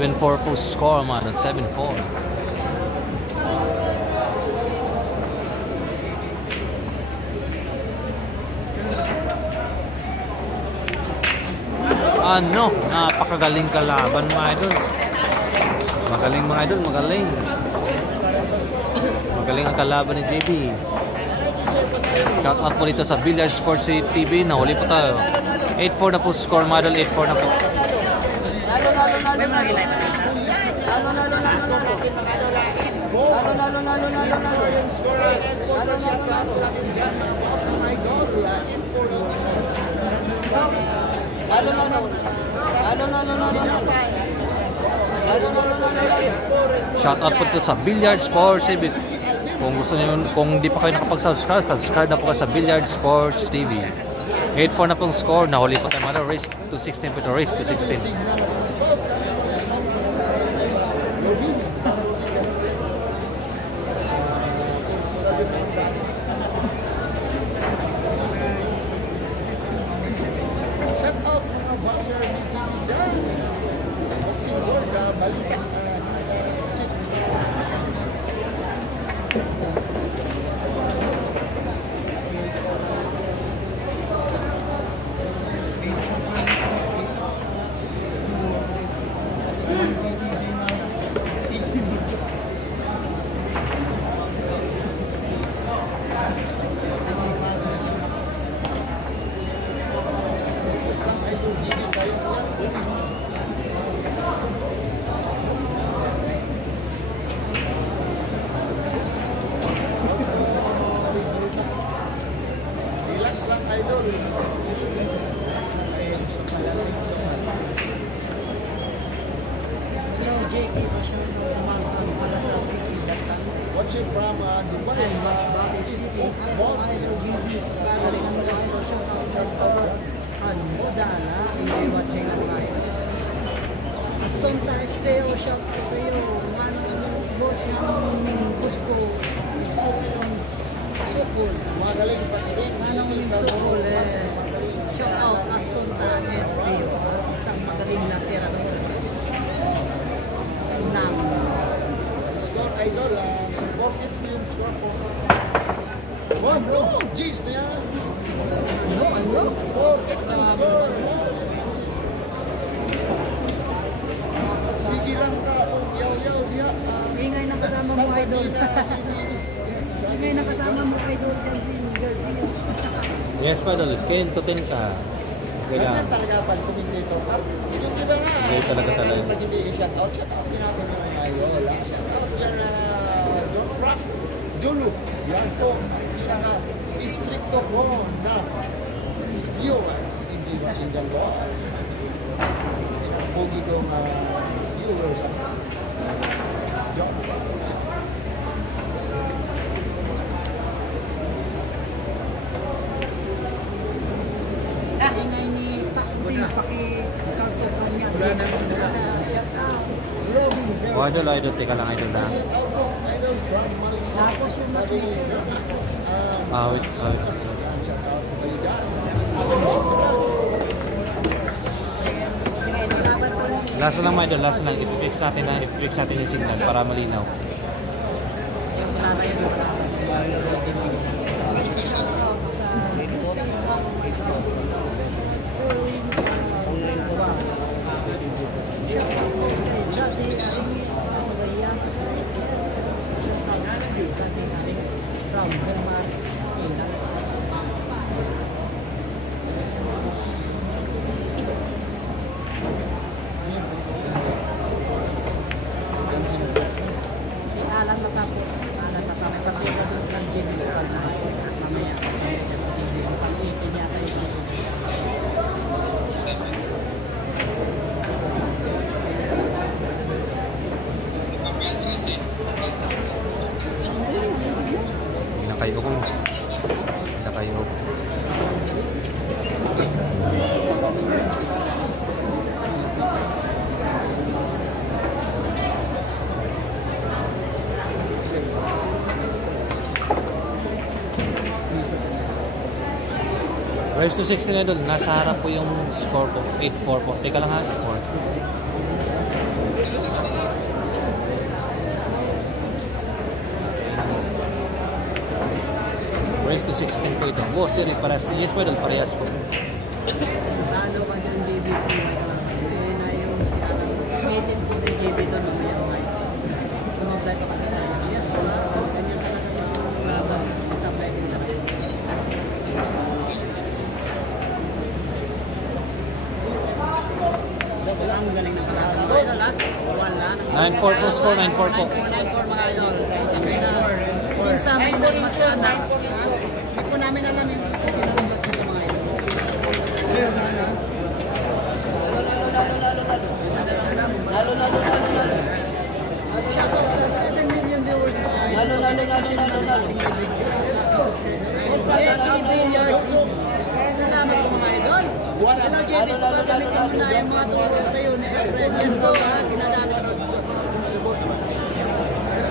7-4 po score mga idol. 7-4. Ano, napakagaling kalaban mga idol. Magaling mga idol, magaling. Magaling ang kalaban ni JB. Shout out po dito sa Billiard Sports TV. Nahuli po tayo. 8-4 na po score mga idol. 8-4 na po. Shout out po dito sa Billiard Sports TV. Kung gusto niyo, kung di pa kayo nakapag-subscribe, subscribe na po kayo sa Billiard Sports TV. 8-4 na pong score. Nahuli pa tayo mga race to 16 po ito. Race to 16. Watching from Dubai, watching Asonta Espeo, shout out sa iyo. Boss ng Cusco, Sukol. Magaling pakinig. Manong Sukol, shout out Asonta Espeo. Isang magaling na tirador. Score idol, score it yung score po. Oh no, jeez na yan. No. Score it yung score. Sige lang ka, yaw siya. Ingay na kasama mo idol. Ingay na kasama mo idol yung jersey. Yes pa idol, Ken Toten ka. Ganyan talaga pag dito. Yung iba nga, pag hindi i-shout out din natin yung Mayola. Shout out yan John Rock, Julu. Yan po, pinaka-districto ko na viewers, hindi watching the laws. Pinag-pogi kong viewers. John Rock. Ingay ni paki-kaltopan niya. Wala nang sinula. Oh, idol, teka lang idol na. Tapos yung mas Wait. Last lang mga idol, last lang. I-fix natin yung signal para malinaw. Race to 16 na doon. Nasa harap po yung score po. 8-4 po. Teka lang ha. 4. Race to 16 po ito. Boss, Terry, parehas. Yes po, idol, parehas po. Talo ka dyan, JBC. Hindi na yung si Alan. 18 po si JB doon, mamaya ko guys. Sumabay ka kasi sa'yo. Yes po, ganyan talaga sa mga sabay din talaga. Wala ang galing ng kalaban. Idol, ha? Wala. 9-4 po score, 9-4 po. 9-4 mga idol. Pinsa mo doon masyada. Hindi po namin alam yung sino yung basta ng mga idol. Clear na yan. Shoutout sa 7 million viewers mga idol. Salamat po mga idol. Hello JB, sa pagamitin mo na yung mga turo sa iyo ni Efred. Yes po ha, ginagamit ko.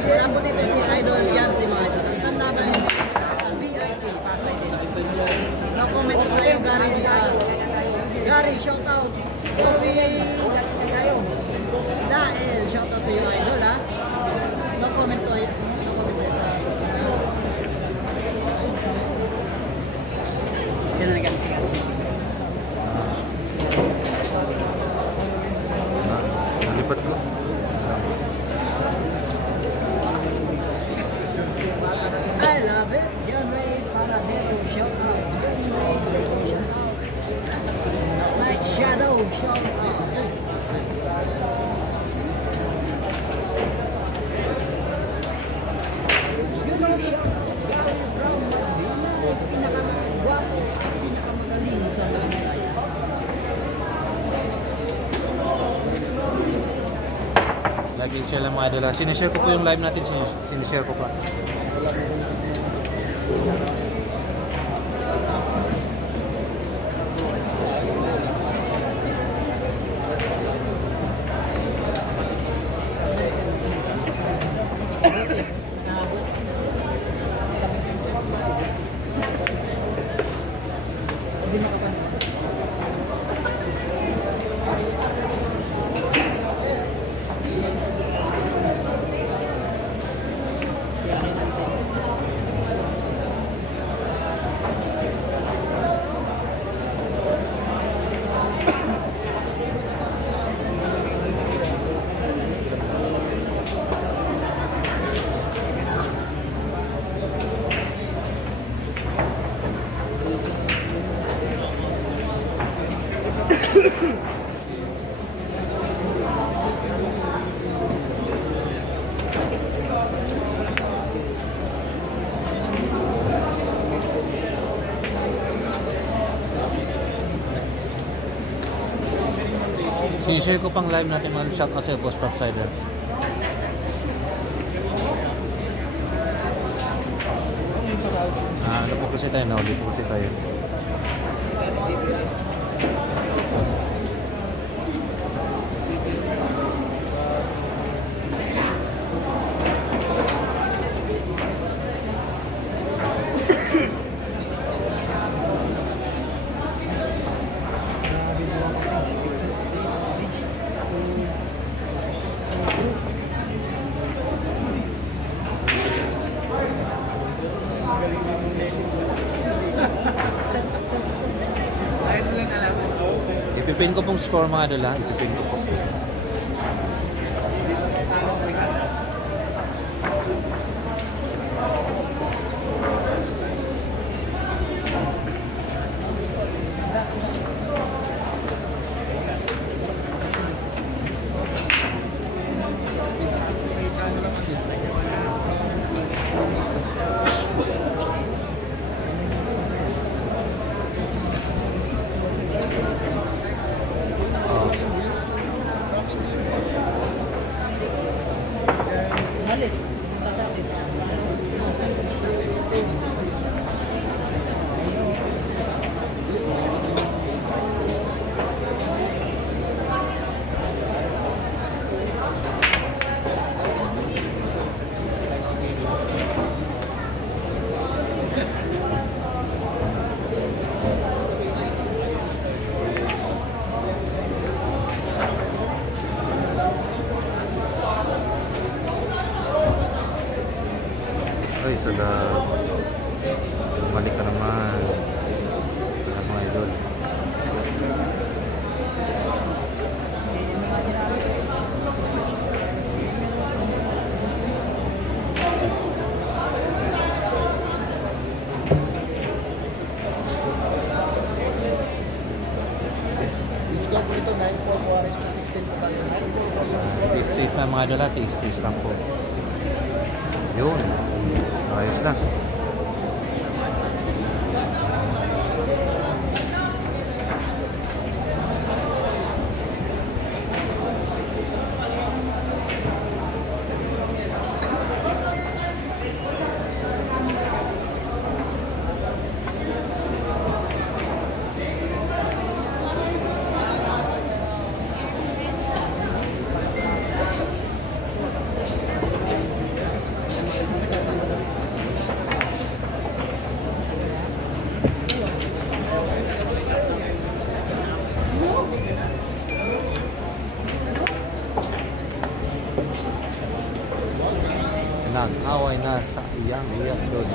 Marambot dito si Idol Jancy mga idol. Saan laban dito sa BIT, Pasay din. No comments na yung Gary. Gary, shoutout. Coffee. Dahil, shoutout sa iyo idol ha. No comment to yun. No comment to sa post na. Sino nag-alis ka? Lipat ko. I love it. John Ray Paradero, shout out. John Ray Seco, shout out. Night Shadow, shout out. You know, shout out. Gary Brown, pinakamagwapo, pinakamagaling sa Malaya. Lagi share lang mga idol. Sinishare ko po yung live natin. Sinishare ko pa. Sinishare ko pang live natin mga shoutout sa Boss Topsider. Ano po kasi tayo? Nauli po kasi tayo. Ipipin ko pong score mga idol ha. Ipipin ko po. bumalik ka naman. Ayan mga idol. Discount po ito, 9.4 po, Resto 16 po tayo. 9.4 po yung score. Taste lang mga idol, taste lang po. Yun. Ayos na. Nag-away na sa iyang iyak doon.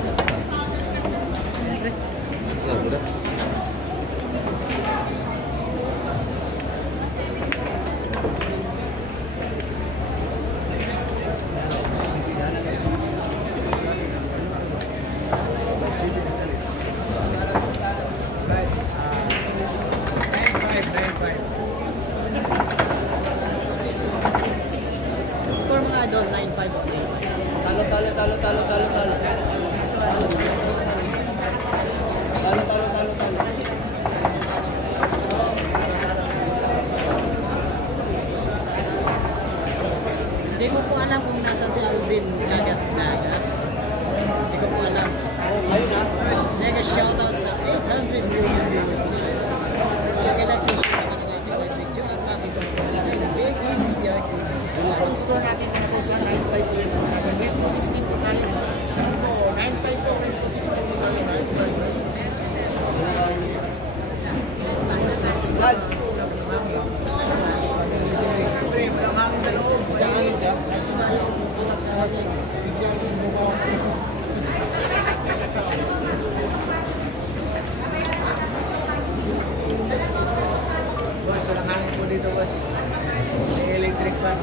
Score mga idol, 9-5 okay. Talo. Hindi ko po alam kung nasan si Alvin Gagas Naga. Hindi ko po alam. Ayun na. Mega shoutout sa 800 million viewers po. Galaxy shoutout na ngayon yung video at aking subscribe na Big Media. Ang score natin po sa 9.5 po yung natin. Resto 16 po tayo. 9.5 po, Resto 16 po tayo. 9.5, Resto 16. Siyempre, walang hangin sa loob. Daan ka. Boss, walang hangin po dito, boss. May electric fan.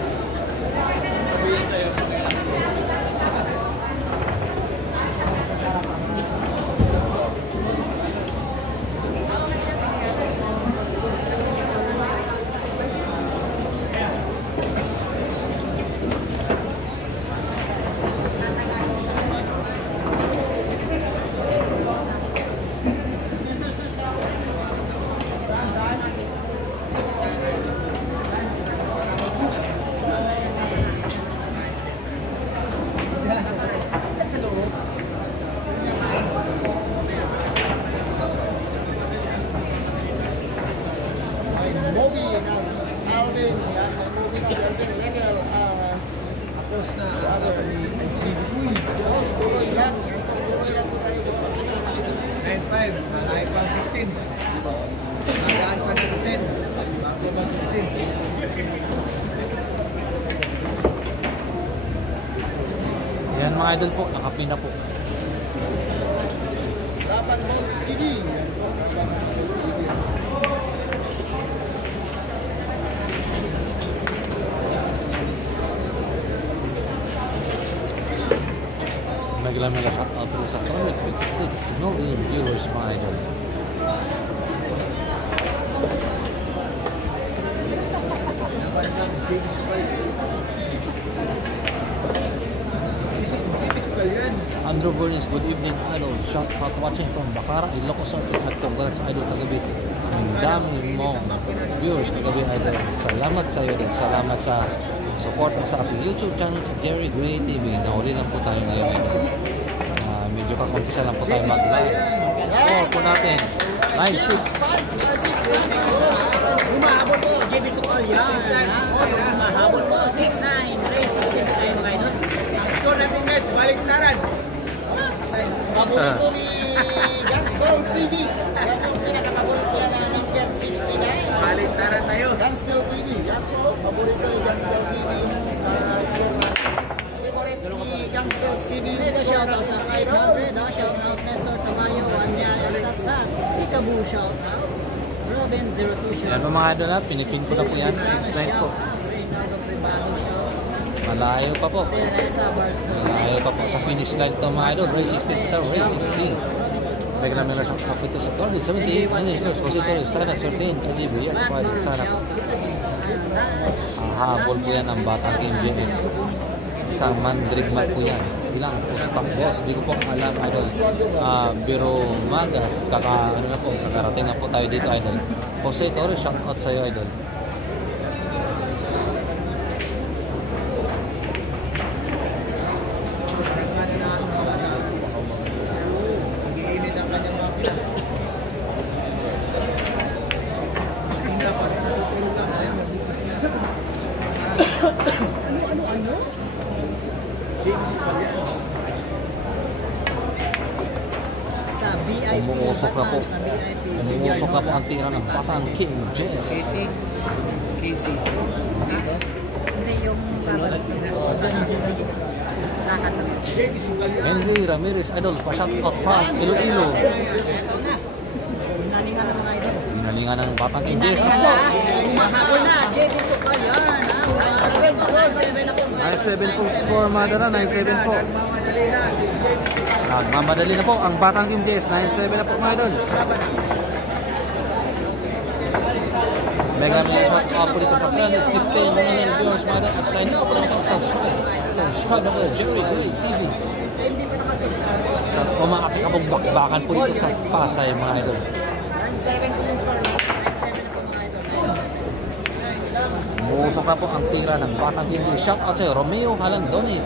Movie na si Alvin, yan, may movie na si Alvin Regal, tapos na other Uy, boss, tuloy lang, tuloy lang sa tayo, boss. 9.5, malayo pang 16. Nagaan pa ng 10, bago pang 16. Yan mga idol po, nakapin na po. Dapat Boss TV. Mega shoutout po sa 256 million viewers mga idol. Dapat ng James Price. James Price yan. Andrew Bernis, good evening idol. Shout out watching from Bacara, Ilocos Norte at congrats idol kagabi. Ang dami mong viewers kagabi idol. Salamat sa iyo din. Salamat sa support sa ating YouTube channel sa Jerry Gray TV. Nahuli lang po tayo ngayon idol. Medyo kakumpisa lang po tayo mag-live. Score po natin 9-6. Humahabol po, JB Sukal yan. Humahabol po, 6-9. Race 16 tayo mga idol. Score natin guys, baliktaran. Paborito ni Gunstel TV. Yan yung pinakapaborito niya na number 69. Baliktaran tayo. Gunstel TV. Yan po, paborito ni Gunstel TV. Score natin. Favorite ni Gunstel TV. Shoutout sa 800, shoutout Nestor Tamayo, shout out. Robin 02 Yan shout po mga idol ha, pinipin ko na po yan, 6'9 po. Reynaldo Privado shout out. Malayo pa po. Teresa Barcelona. Malayo pa po sa finish line to mga idol. Race 16 ito, race 16. Bigla nila siyang kapito sa Torres, 78, Jose Torres, sana certain, Kalibo, yes, pwede, sana po. Habol po yan ang batang MJS. Isang mandragmat po yan. Ilang post-top boss, di ko po alam, idol. Biro Magas, ano na po, kakarating na po tayo dito, idol. Jose Torres, shout out sa'yo, idol. Nagiinit ang kanyang mga pila. Hindi pa rin natutulog lang. Kaya magbukas na. Ano? James Palyan. Sa VIP. Umuusok na po. Sa VIP. Umuusok na po ang tira ng batang King Jess. Casey. Hindi yung sabat. Lakad na. James Palyan. Henry Ramirez, idol, pa-shout out pa, Iloilo. Ito na. Hinalingan ng mga idol. Hinalingan ng batang King Jess. Umahabol na. JD Sukayan. 9-7 po score, madara, 9-7 po. Nagmamadali na si James Palyan. Nagmamadali na po ang batang King Jess, 9-7 na po mga idol. Mega may shout out po dito sa 316 million viewers mga idol. At sign up po na po sa subscribe na po Jerry Gray TV. Hindi pa nakasubscribe. Sa umakakit kabong bakbakan po dito sa Pasay mga idol. 9-7 po yung score natin. 9-7 sa mga idol. 9-7. Musok na po ang tira ng batang King Jess. Shout out sa'yo, Romeo Halandoni.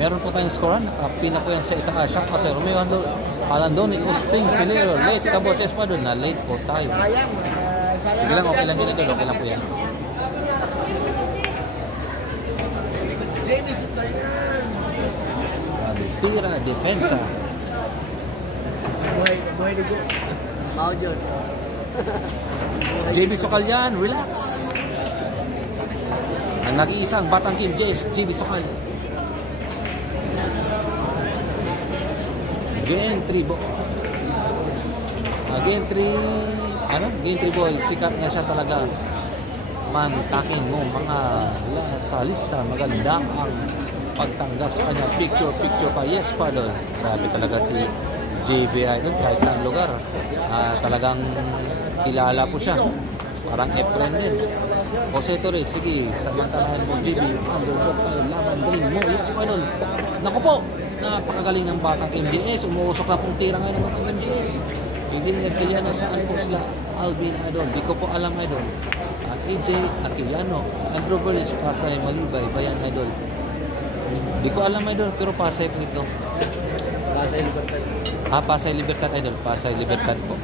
Meron po tayong scorean. Nakapina po yan sa itaas. Shout out sa'yo, Romeo Halandoni. Usping Silero. Late ka boses pa doon na late po tayo. Sige lang, okay lang din ito. Okay lang po yan. James Palyan. Grabe, tira, depensa. Buhay na go. Mau George. JB Socalyan, relax. Ang nag-iisang batang Kim Jess, JB Socal. Gentry boy. Gentry, Gentry boy, sikat na siya talaga. Mantakin mo mga sa lista, maganda ang pagtanggap sa kanya. Picture pa, yes pa doon. Grabe talaga si JB Idol kahit saan lugar. Talagang kilala po siya. Parang Efren din. Jose Torres, sige, samantalahan mo JB, underdog tayo, laban galing mo, yes pa doon. Naku po, napakagaling ng batang MJS. Umuusok na pong tira ngayon ng batang MJS. AJ Aquiliano, saan po sila? Alvin Idol, di ko po alam Idol. AJ Aquiliano, Andrew Burris, Pasay, Malibay, Bayan Idol. Di ko alam Idol, pero Pasay po ito. Pasay Libertad. Pasay Libertad Idol, Pasay Libertad po.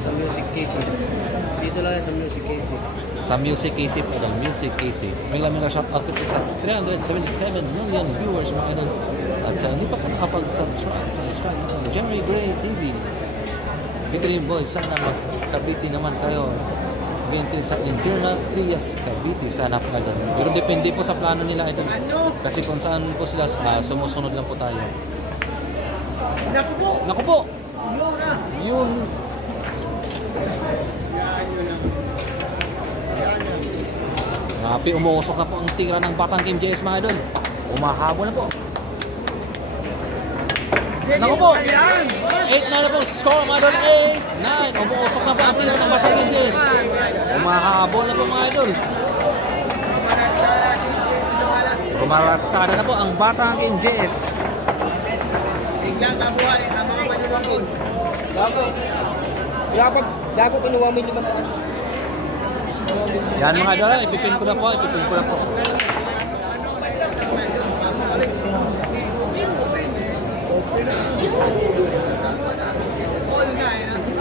Sa Music Casey. Dito lang sa Music Casey. Sa Music Casey po Idol, Music Casey. Mila shout out ito sa 377 million viewers mga Idol. At sa hindi pa ka nakapag-subscribe na Jerry Gray TV. Pitrin Boy, sana magkabiti naman kayo. Gentry sa Internal Trias, Cavite, sana po Idol. Pero depende po sa plano nila Idol. Kasi kung saan po sila, sumusunod lang po tayo. Naku po. Naku po! Yun na. Yun. Umuusok na po ang tira ng batang Kim JS mga Idol. Umahabol na po. Naku po! 8 na po score mga Idol. 8-9. Umuusok na po ang tira ng batang Kim JS. Umahabol na po mga Idol. Mapanatsala si James Palyan. Umaratsada na po ang batang Kim JS. Biglang nabuhay ang mga manununog. Gago kinuha mo yung 5 Yan mga Idol. Ipipin ko na po.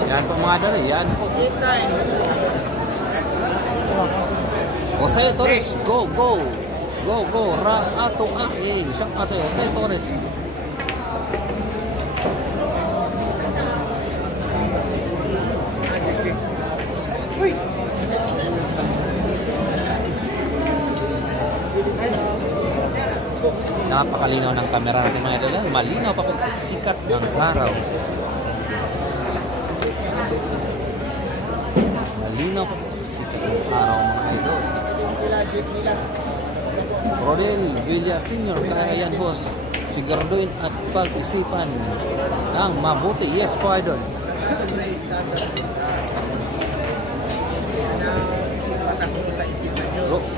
Yan po mga Idol. Yan po. Jose Torres, go, Raato Ae. Shout out sa'yo, Jose Torres. Napakalinaw ng camera natin mga Idol. Malinaw pa po sa sikat ng araw. Malinaw pa po sa sikat ng araw mga idol. Rodel Villa Sr. Kaya yan boss, siguraduhin at pag-isipan ng mabuti. Yes po idol.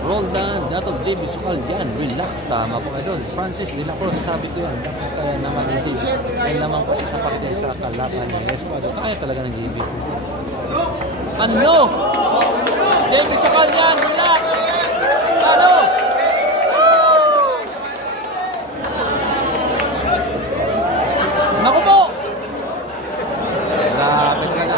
Roldan, Dato JB Sukal yan, relax, tama po idol. Francis De La Cruz, sabi ko yan, dapat kaya naman ng JB. Kaya naman kasi sa pakita sa kalaban niya. Yes po idol, kaya talaga ng JB. Ano? JB Sukal yan, relax. Ano? Naku po! Grabe talaga.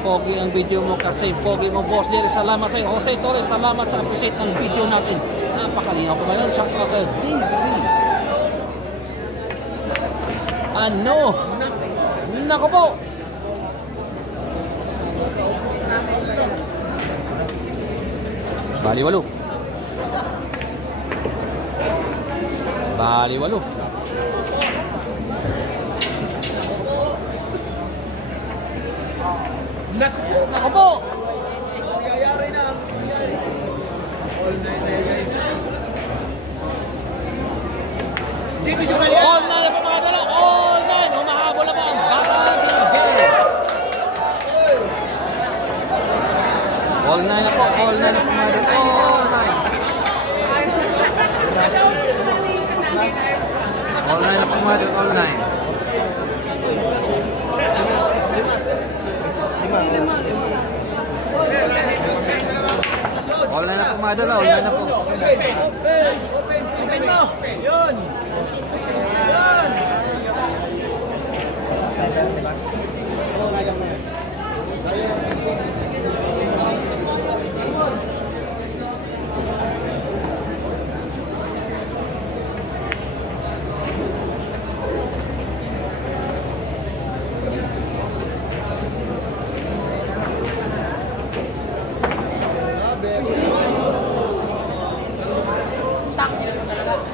Pogi ang video mo kasi pogi mo boss Jerry. Salamat sa iyo. Jose Torres, salamat sa appreciate ng video natin. Napakalinaw ko ngayon. Shout out sa DC. Ano? Naku po! Baliwalo. Baliwalo. Naku po! Nangyayari na. All night na guys. JB Sukal yan. All night na po mga dalaw. All night. Humahabol na po ang Batang James. All night na po. All night na po mga dalaw. All night. All night na po mga dalaw. All night. All night na po mga dalaw. All night na po. Open system mo. Yun. Yun.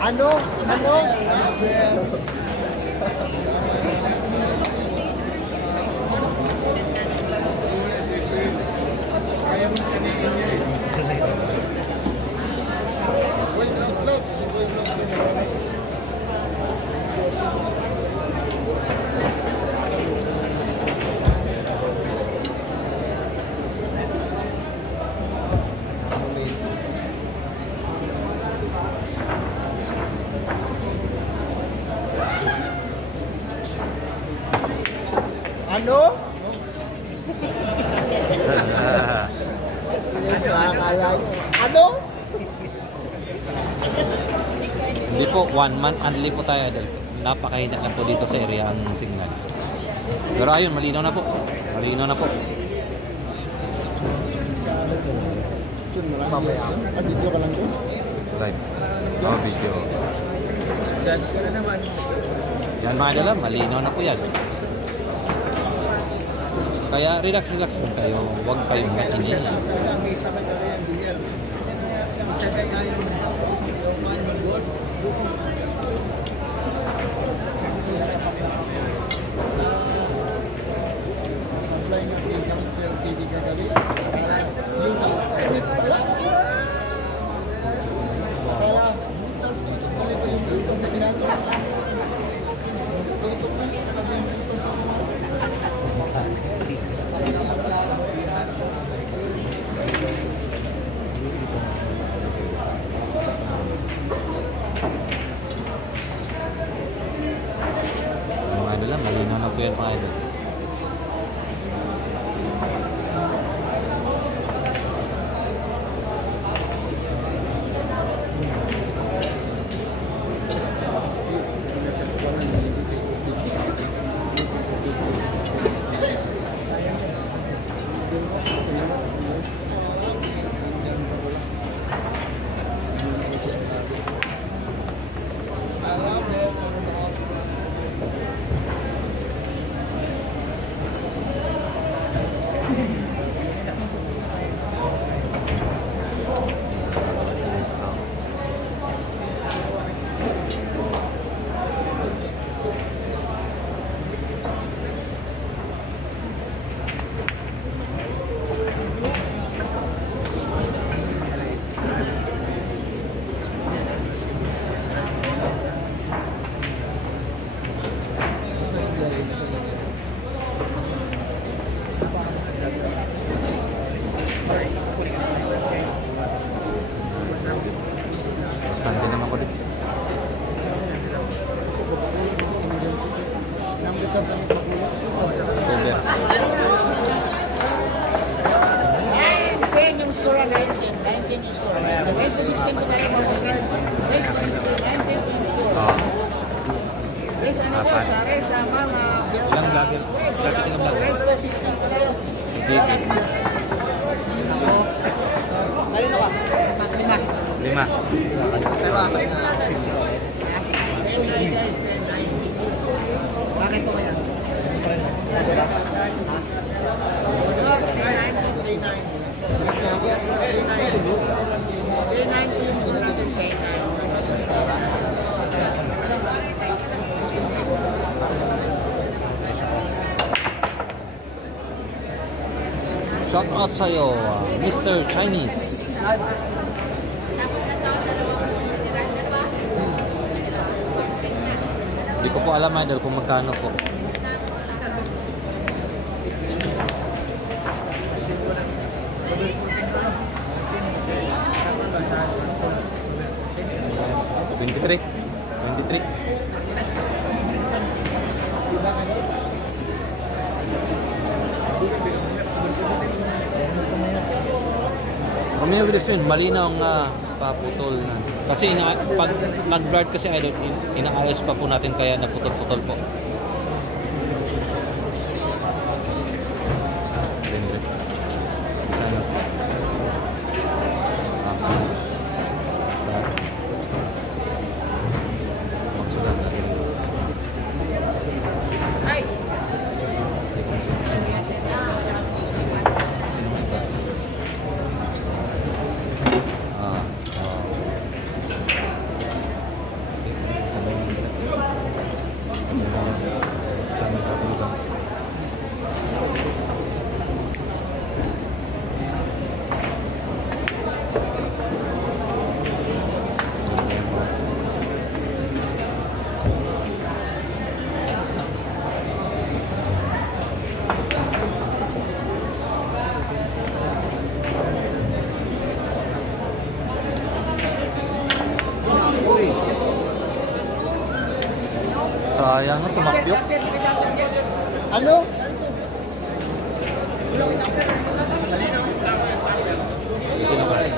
Ano? Ano? Ano? Ano? Hindi po, 1 month only po tayo idol. Napakahina lang po dito sa area ang signal. Pero ayun, malinaw na po. Malinaw na po. Mamaya. Video ka lang doon? Live. Oh, video. Diyan ka na naman. Yan mga idol, malinaw na po yan. Kaya relax lang kayo. Huwag kayong makinig. May sakay ka yan, Daniel. Isakay ka yung manual doon. Supply nga si Youngster TV kagabi. Yun na. Wait pala. Kaya, butas na. Balik ko yung butas na pinasok. Tutok na. Sabi yung butas na. Mga idol lang, malinaw na po yan mga idol. ng vlogger. Marketing ng vlogger. Resto 16 pa tayo. JB. Kanino ka? 5. Pero akin na. 10-9 guys, 10-9. Bakit po kaya? 10-9 teams mo natin 10-9. Shout out sa'yo, Mr. Chinese. Hindi ko po alam, idol, kung magkano po. $23. Romeo Wilson, malinaw nga paputol na. Kasi pag nag-blurred kasi idol, inaayos pa po natin kaya naputol-putol po. Sayang nga, tumakyo. Ano? Sino ka rin?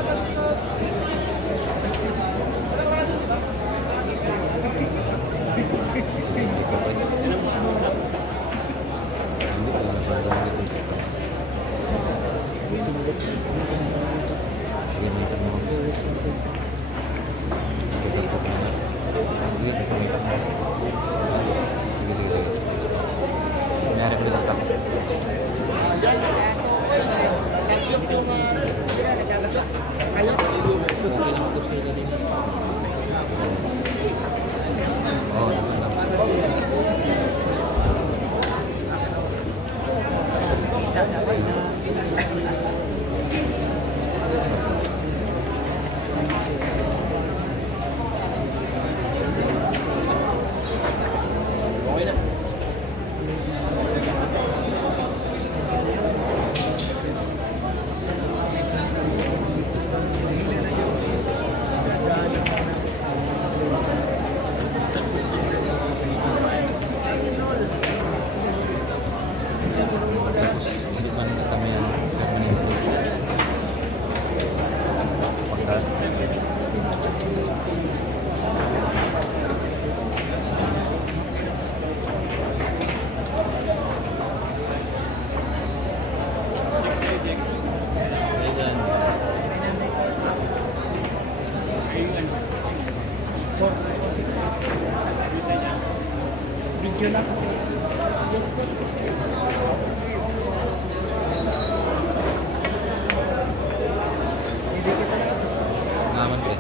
Naman ko.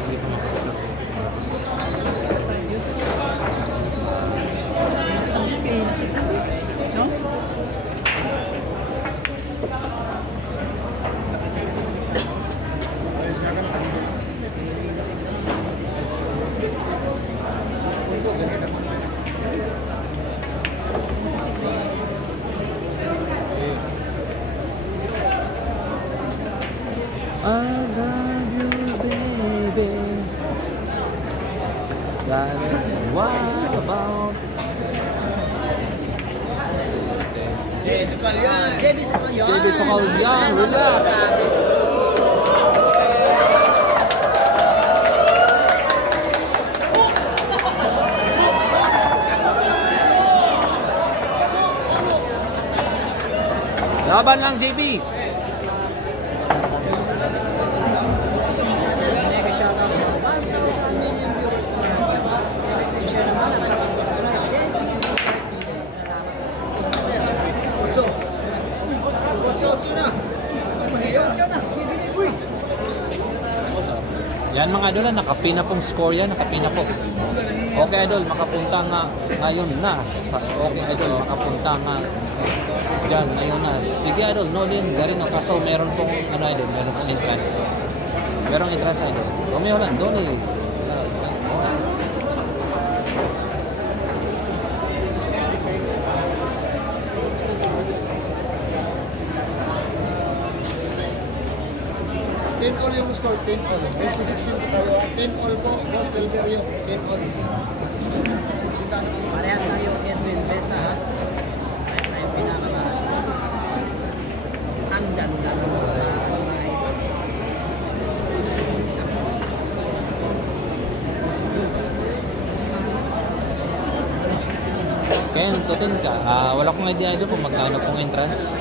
Hindi pa makasap. I love you, baby. That is what about. JB Socalian, relax. Laban lang, JB. Mega shoutout sa 1,000 million viewers po natin. Share naman ang ating subscribe. Otso. Otso na. Uy. Yan mga idol, nakapi na pong score yan, nakapi na po. Okay idol, makapunta nga ngayon na. Okay idol, makapunta nga dyan ngayon na. Sige idol, no din, garin no. Kaso meron pong ano idol, meron pong entrance. Merong entrance idol. Romeo lang, Donnie. Ten all yung score, 10 all. Best 16 po tayo. 10 all po, Boss Silverio. 10 all. Parehas tayo, Edwin Besa, ha? Parehas tayo pinakalahat. Ang ganda ng mga Ken, tutun ka. Wala kong idea idol kung magkano pong entrance.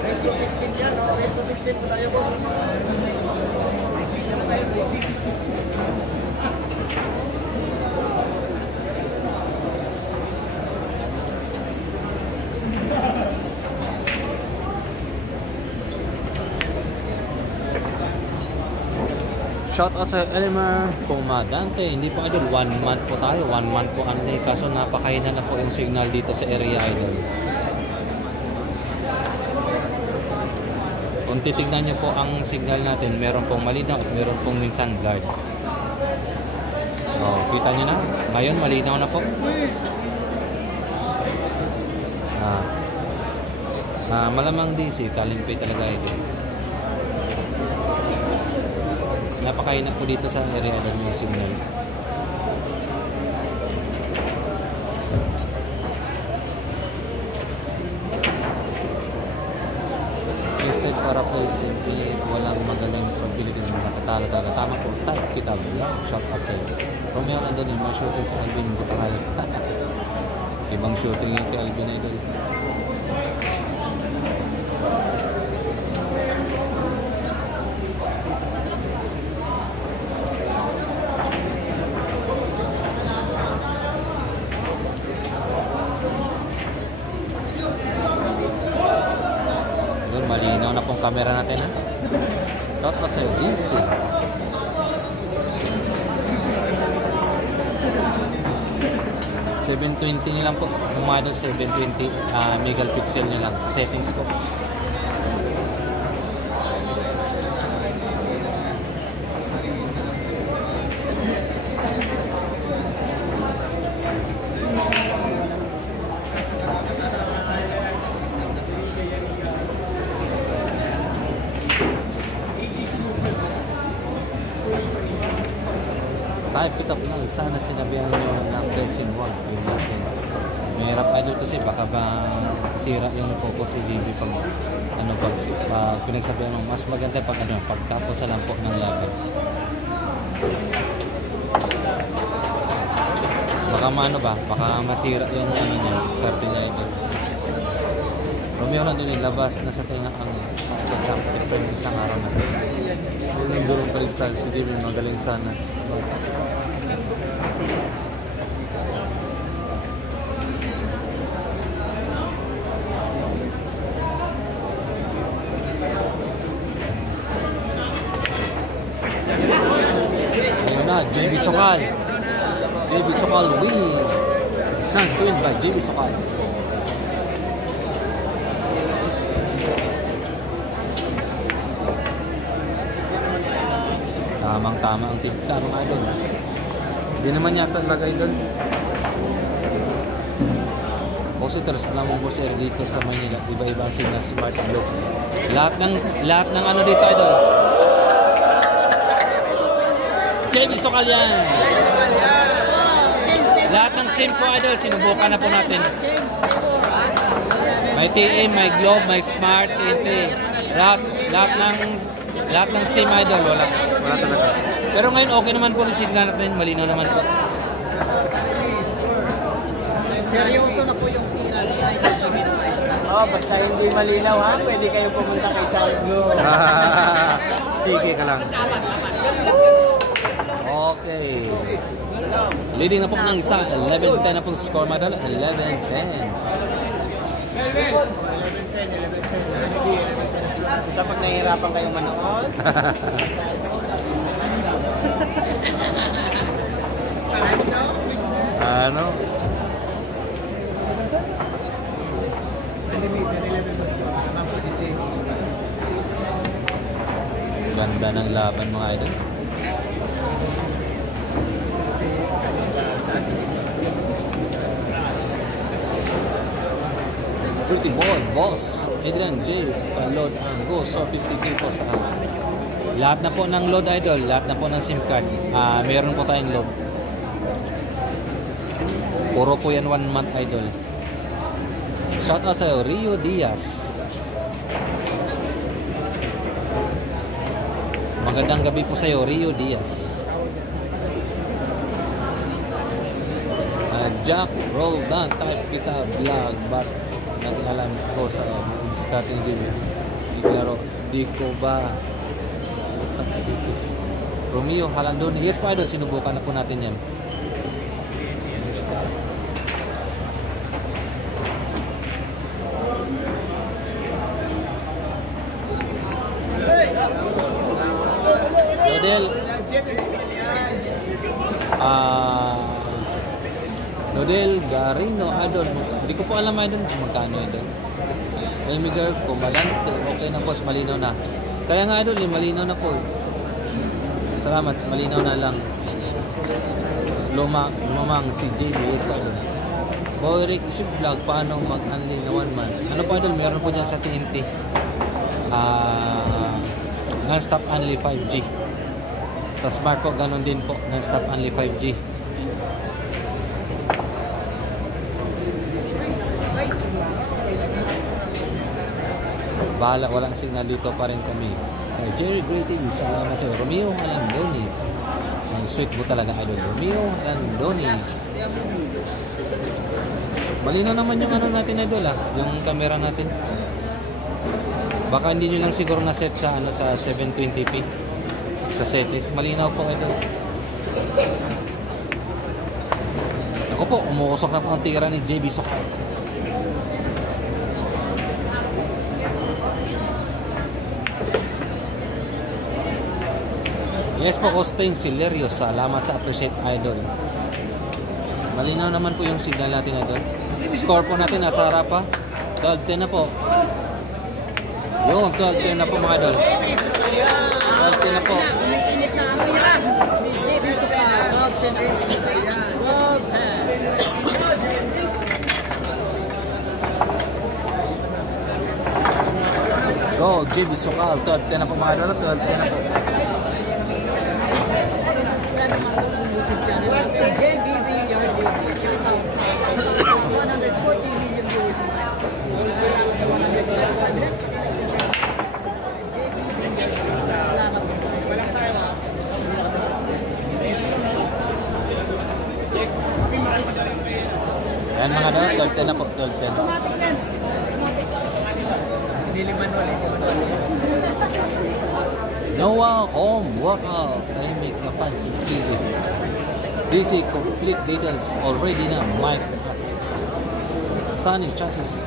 Resto 16 yan, no? Resto 16 po tayo, boss. May 6 na tayo, may 6. Shout out sa Elmer Comandante. Hindi po idol, 1 month po tayo. 1 month po kami. Kaso napakahina na po yung signal dito sa area idol. Kung titignan nyo po ang signal natin, meron pong malinaw at meron pong minsan blurred. Oh, kita nyo na? Ngayon malinaw na po. Malamang DC, talimpe talaga ito. Napakahina po dito sa area ng mga signal. Instead para po simple, walang magaling probability ng matatalo talaga. Tama po, type kitab lang. Shout out sa iyo. Romeo Andonin, mga shooting sa Alvin Butakal. Ibang shooting yung kay Alvin Idol. Malinaw na pong camera natin, ha? Shout out sa'yo, DC. $720 nyo lang po. Umadol 720 megapixel nyo lang sa settings po. Type it up lang. Sana sinabihan nyo ng pressing 1. Yung natin. Mahirap idol kasi baka ba sira yung focus si JB pag pinagsabihan mo. Mas maganda pag pagtapos sa lang po ng laban. Baka baka masira yung discard niya ito. Romeo lang din labas na sa tenga ang jump defense isang araw na. Yung durong kristal si JB magaling sana. JB Sokal. JB Sokal win. Chance to win by JB Sokal. Tamang-tama ang timpla mga idol. Hindi naman yata lagay doon. Positors, alam mo boss dito sa Maynila, iba-iba ang signal, smart and low. Lahat ng ano dito idol. JB Sokal yan. Lahat ng SIM po idol, sinubukan na po natin. May TM, may Globe, may Smart, TNT. Lahat ng SIM idol, wala talaga. Pero ngayon okay naman po yung signal natin, malinaw naman po. Seryoso na po yung tira ni Idol. Oh, basta hindi malinaw ha, pwede kayo pumunta kay Sargo. Sige ka lang. Okay. Leading na po ng isa, 11-10 na pong score madal, 11-10. 11-10. Kapag nahihirapan kayong manood. Ano? Ganda ng laban mga idol. Pretty boy, boss Adrian J. Load ang go. So 50k po sa lahat na po ng load idol. Lahat na po ng SIM card. Meron po tayong load. Puro po yan 1 month idol. Shout out sa'yo, Rio Diaz. Magandang gabi po sa'yo, Rio Diaz. Jack Roldan, type kita vlog, but nag-alam ko sa discarding game. Iklaro, di ko ba Romeo Halandoni. Yes po idol, sinubukan na po natin yan. Nodel Garino idol. Hindi ko po alam idol kung magkano idol. Elmiger Kumalante. Okay na boss, malinaw na. Kaya nga idol, malinaw na po. Salamat, malinaw na lang. Lumamang si JBS pa idol. Boy Rick Isip Vlog, paano mag-unli na 1 month? Ano po idol, meron po dyan sa TNT. Non-stop only 5G. Sa smart po, ganun din po. Non-stop only 5G. Bahala, walang signal dito pa rin kami. Jerry Gray TV, salamat sa Romeo Halandoni. Ang sweet mo talaga idol. Romeo Halandoni. Malinaw naman yung ano natin idol yung camera natin. Baka hindi nyo lang siguro na set sa sa 720p sa settings. Malinaw po idol. Ako po, umuusok na po ang tira ni JB Sokal. Yes po, Austin Silerio, salamat sa appreciate idol. Malinaw naman po yung signal natin idol. Score po natin nasa harap pa. 12-10 na po. Yung 12-10 na po mga idol. 12-10 na po. Go, JB Sokal. 12-10 na po mga idol. 12-10 na po. JBB Yard TV. Shout out sa 140 million viewers na tayo. Sa 135 minutes. Salamat po. Walang tayo ha. Ayan mga daw, 12-10 na po, 12-10. Hindi manual. Noah Home Workout. I make na fancy CD. DC complete details already na. Mike as Sunny Chances.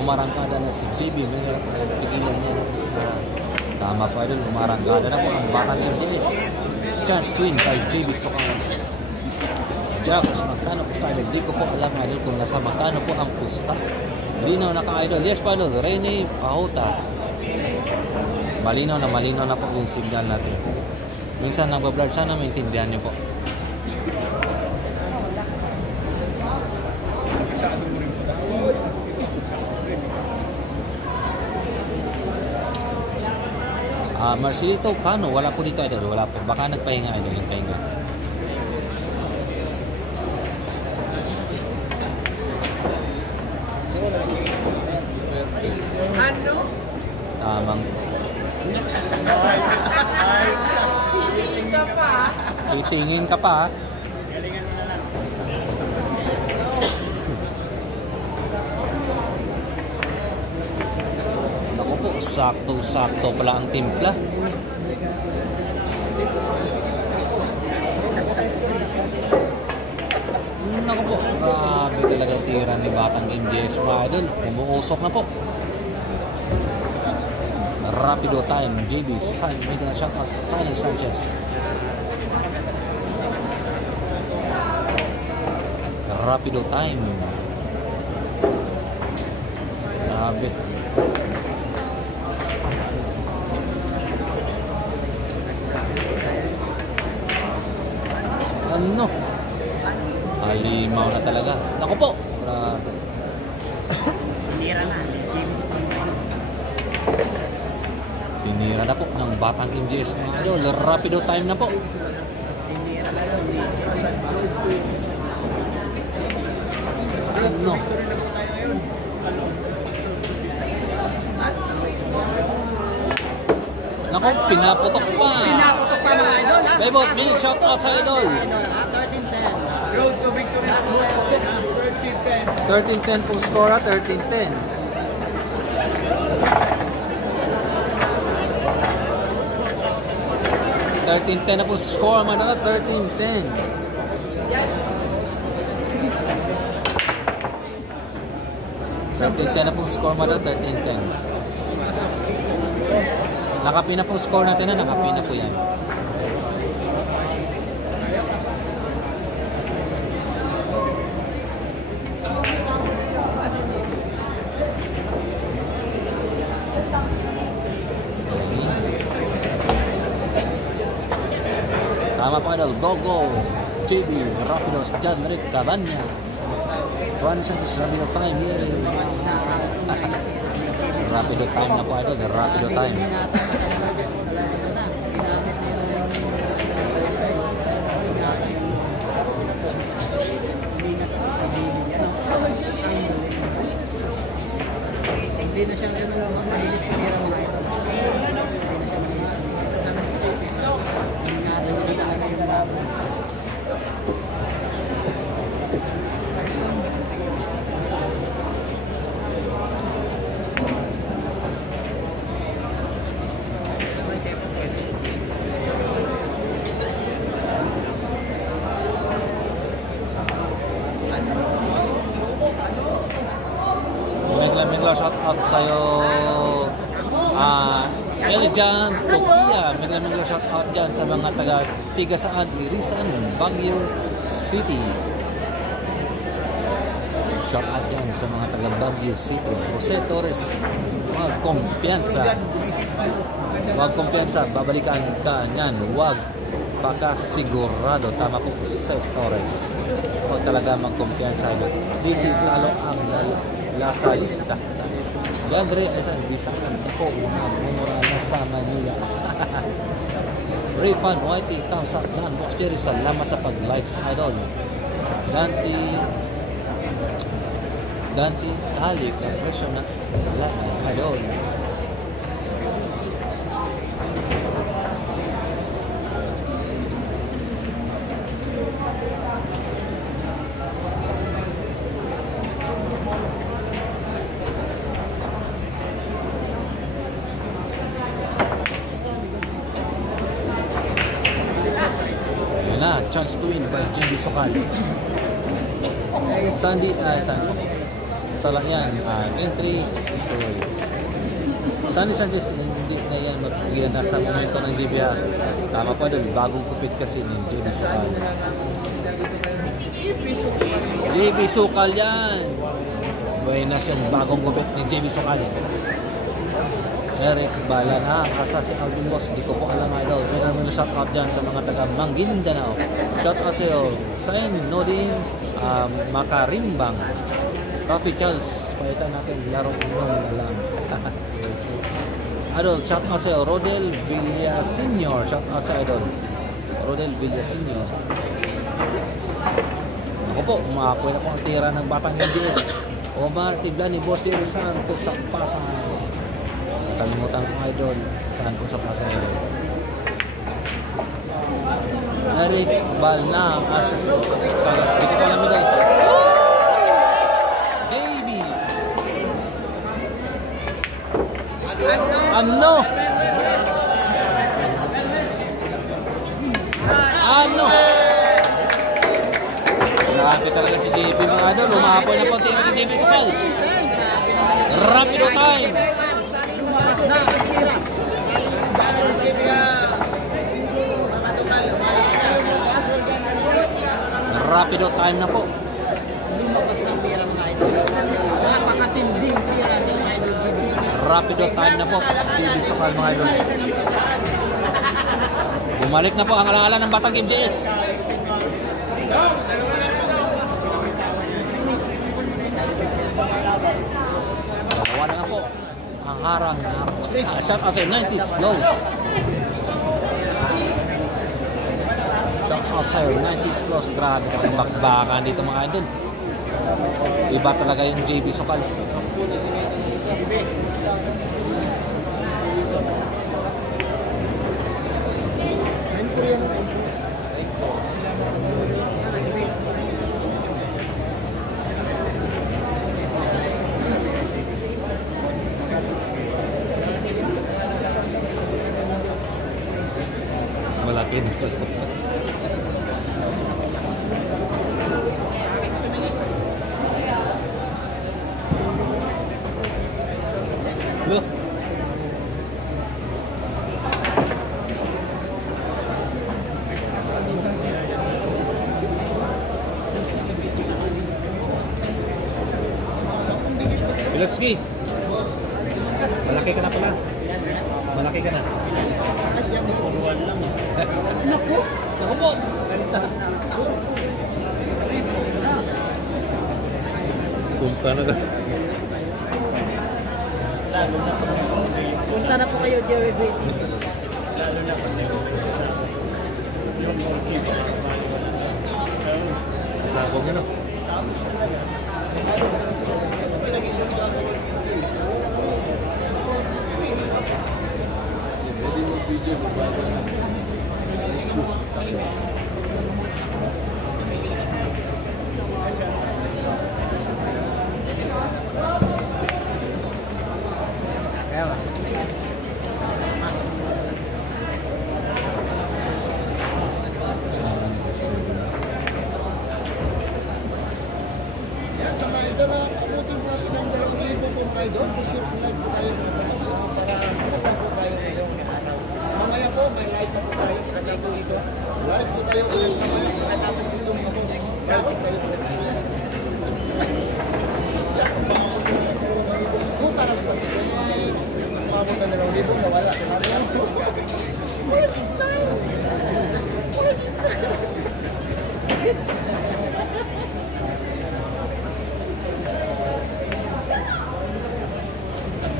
Umarangkada na si JB. Mayroon na pigilan niya. Tama pa rin, umarangkada na po ang batang MJS. Chance to win by JB Sokal. Jacks, magkano po sa idol? Di ko po alam idol kung nasa magkano po ang pusta. Linaw na ka-idol. Yes pa idol, Rene Pahota. Malinaw na po yung signal natin. Minsan nagbablur, sana maintindihan niyo po. Marcelito Cano, wala po dito idol, wala po. Baka nagpahinga idol, nagpahinga. Ano? Tamang. Titingin ka pa. Naku po, sakto pala ang timpla. Naku po, grabe talaga tira ni Batang MJS Idol. Umuusok na po. Rapido time, JB, may na shot at Silent Sanchez. Rapido time. Grabe. Ano? Halimaw na talaga. Naku po. Grabe. Tinira na. Tinira na po ng Batang MJS mga idol. Rapido time na po. Ano? Naku, pinaputok pa. Pinaputok pa mga idol ha. Bebot, mini shout out sa idol. 13-10. Road to victory na po. 13-10. 13-10 po score, 13-10. $13-10 na po score, mga 13-10. $13-10 na po score, mga 13-10. Nakapi na po score natin na, nakapi na po yan. Tama po idol, go JB Rapidos, John Rick Cabanya, Francis Rapido time, yay. Rapido time na po idol, Rapido time. Hindi na siya ganun mabilis tinira mga idol. Hindi na siya mabilis. Mengla shout out sa'yo Elijan Tokia. Mengla shout out dyan sa mga taga Tigasaan, Irisan, Baguio City. Shout out dyan sa mga taga Baguio City. Jose Torres, wag kumpiyansa, babalikan ka nyan, wag pakasigurado. Tama po, Jose Torres, huwag talaga magkumpiyansa. Busy talo ang lasa lista. Andre isang bisaan ako mumura na sa Manila. Ripan Whitey, thumbs up dan box Jerry, salamat sa pag-like sa idol. Dante Talik ang presyo na idol. Chance to win by JB Sokal. Sandy Salakyan, entry ito. Sunny Sanchez, hindi na yan mapigilan. Nasa momento ng GBR. Tama po idol, bagong kupit kasi ni JB Sukal. JB Sukal yan. Buenas yan, bagong kupit ni JB Sukal. Eric Bala na, asa si Alvin Boss, di ko po alam idol. May namin shoutout dyan sa mga taga Manguindanao. Shoutout sa iyo, Sain Nodin, Makarimbang, Coffee Charles, palitan natin, laro nung alam. Idol, shoutout sa iyo, Rodel Villa Senior, shoutout sa idol, Rodel Villa Senior. Ako po, umakoy na po ang tira ng Batang MDS. Omar Tiblani, Boss Jerry Santos sa Pasay. Kalimutan ko idol, saan ko sa Pasay idol. Eric Balnam, Asas Kagas, dito ko alam idol. JB Ano? Grabe talaga si JB mga idol, umapoy na po ang tira ni JB Sukal. Rapido time. Rapido time na po. Rapido time na po. JB Sukal mga idol. Bumalik na po ang alaala ng Batang MDS. Wala na po ang harang. Shout out sa 90s flows. Shout out sa 90s flows. Grabe ka ng bakbakan dito mga idol. Iba talaga yung JB Sukal. Malaki na po. Look. Pilotski. Malaki ka na pala. Malaki ka na. Naku po. Punta na ka. Punta na po kayo, Jerry B. Sabog yun o.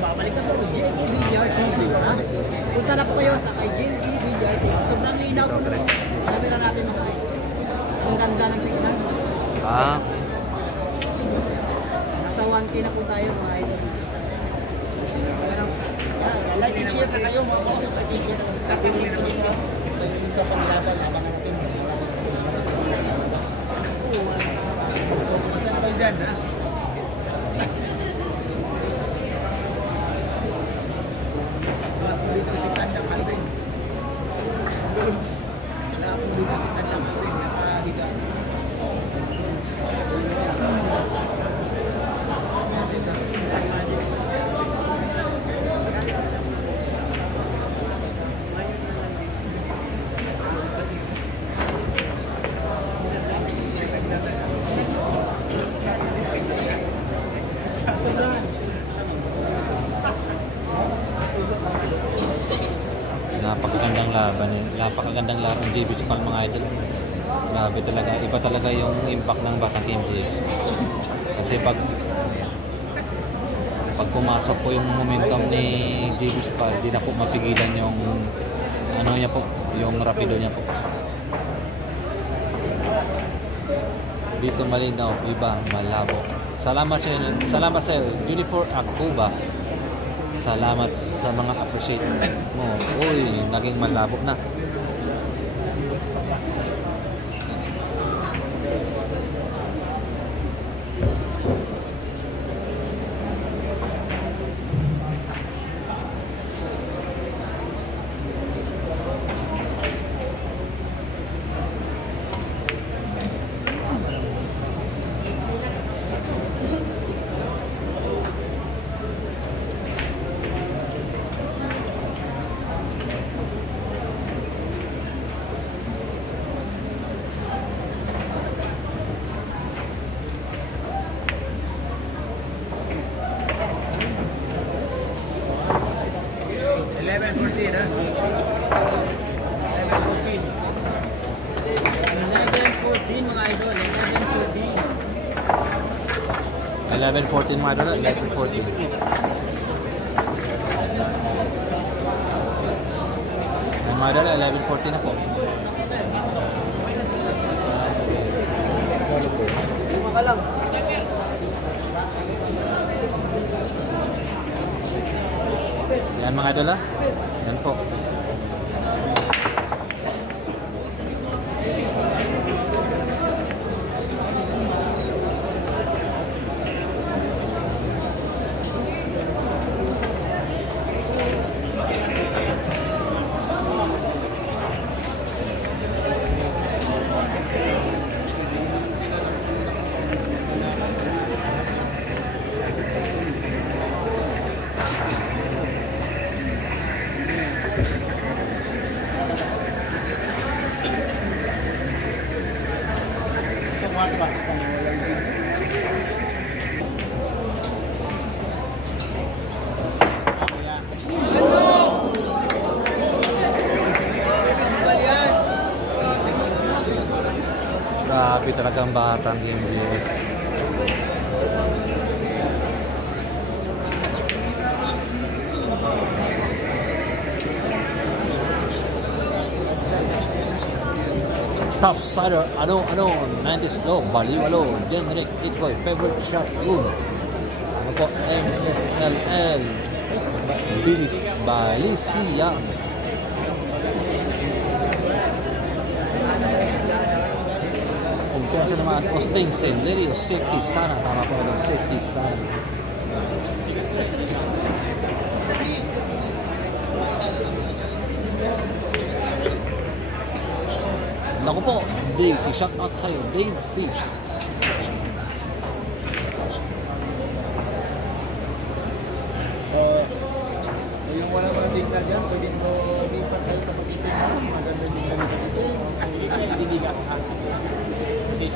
Babalik na to, JB BJRTV, ha? Punta na po kayo sa kay JB BJRTV. Sobrang linaw po nun. Alam na natin mga kayo. Ang ganda ng signal. Nasa 1K na po tayo mga idol. Like and share na kayo mga boss. Like and share. Katimulit ko dito. Sa panglaban, abangan natin. Saan ba dyan, ha? Dito si Kanyang Alvin. Dito si Kanyang Alvin. Nakahida. Napakagandang laban eh. Napakagandang laro ng JB Sukal mga idol. Grabe talaga. Iba talaga yung impact ng Batang KMJS. Kasi pag pumasok po yung momentum ni JB Sukal, di na po mapigilan yung ano niya po, yung rapido niya po. Dito malinaw, iba malabo. Salamat sa Unifor Akuba. Salamat sa mga appreciate mo. Uy, naging malabo na. Mga idol, 11-14 mga idol, 11-14. Mga idol, 11-14 na po. Yan mga idol, yan po. Grabe talagang Batang KMJS. Topsider, ano, 90s flow, baliw, generic, it's my favorite shot, yun. Ano po, MSLL, Balisia. Kumpiyansa naman, Osting, Celerio, safety sana, tama po ito, safety sana. Naku po, Daisy, shout out sa'yo, Daisy. Yung wala mga signal dyan, pwede mo lipat kayo kapagitin mo. Maganda signal dito. Hindi ka. Hindi,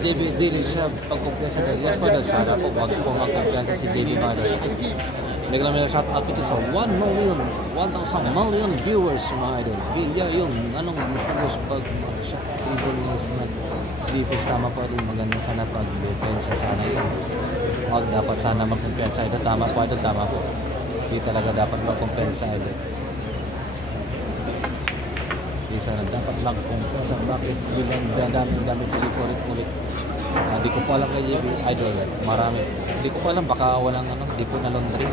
JB, di rin siya pagkumpiyansa dahil. Yes, brother, sana po wag po magkumpiyansa si JB Mother. Biglang may shout out ito sa 1,000,000 viewers mga idol. Bilya yung anong dipos pag shot table news na dipos tama po rin maganda sana pag depensa sana yun. Wag dapat sana magkumpiyansa ito. Tama po ito, tama po. Hindi talaga dapat magkumpiyansa ito. Isa na dapat lang kung sa bakit bilang dami sa ulit-ulit. Di ko pa alam kay JB Idol. Marami. Di ko pa alam baka walang di po na laundry.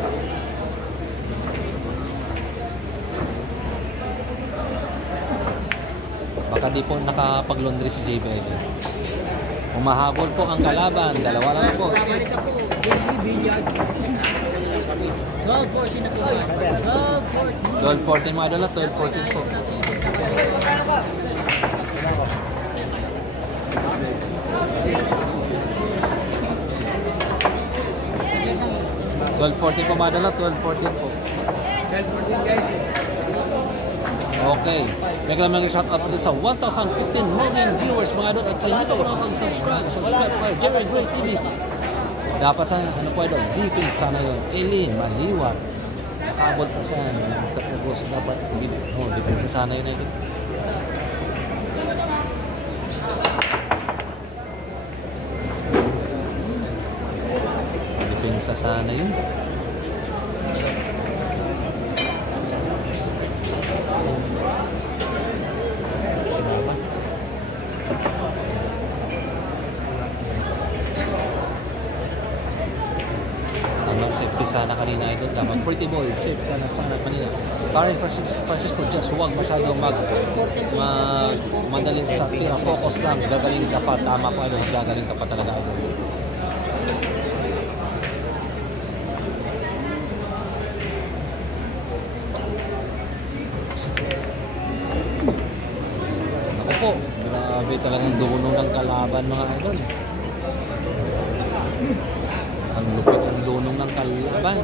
Baka di po nakapag-laundry si JB Idol. Umahabol po ang kalaban. Dalawa lang po. 12-14 na po. 12-14 mga idol. 12-14 po. $12.14 po mga idol, 12.14 po. 12-14 guys. Okay. Mega lang mga shoutout ulit sa 1,015 million viewers mga idol. At sa hindi pa ko nakapag-subscribe, subscribe po kayo. Jerry Gray TV. Dapat sa ano po idol, defense sana yun. Eileen, maliwat. Nakabot pa siya. Tapos dapat, defense sana yun idol. Depensa sana yun. Tamang safety sana kanina idol. Tamang pretty boy. Safe ka na sana kanina. Karen Francisco, just huwag masyado madaling sa tira. Focus lang. Gagaling ka pa. Tama pa idol. Gagaling ka pa talaga idol. Po, grabe talagang duno ng kalaban mga idol. Ang lupit ang dunong ng kalaban.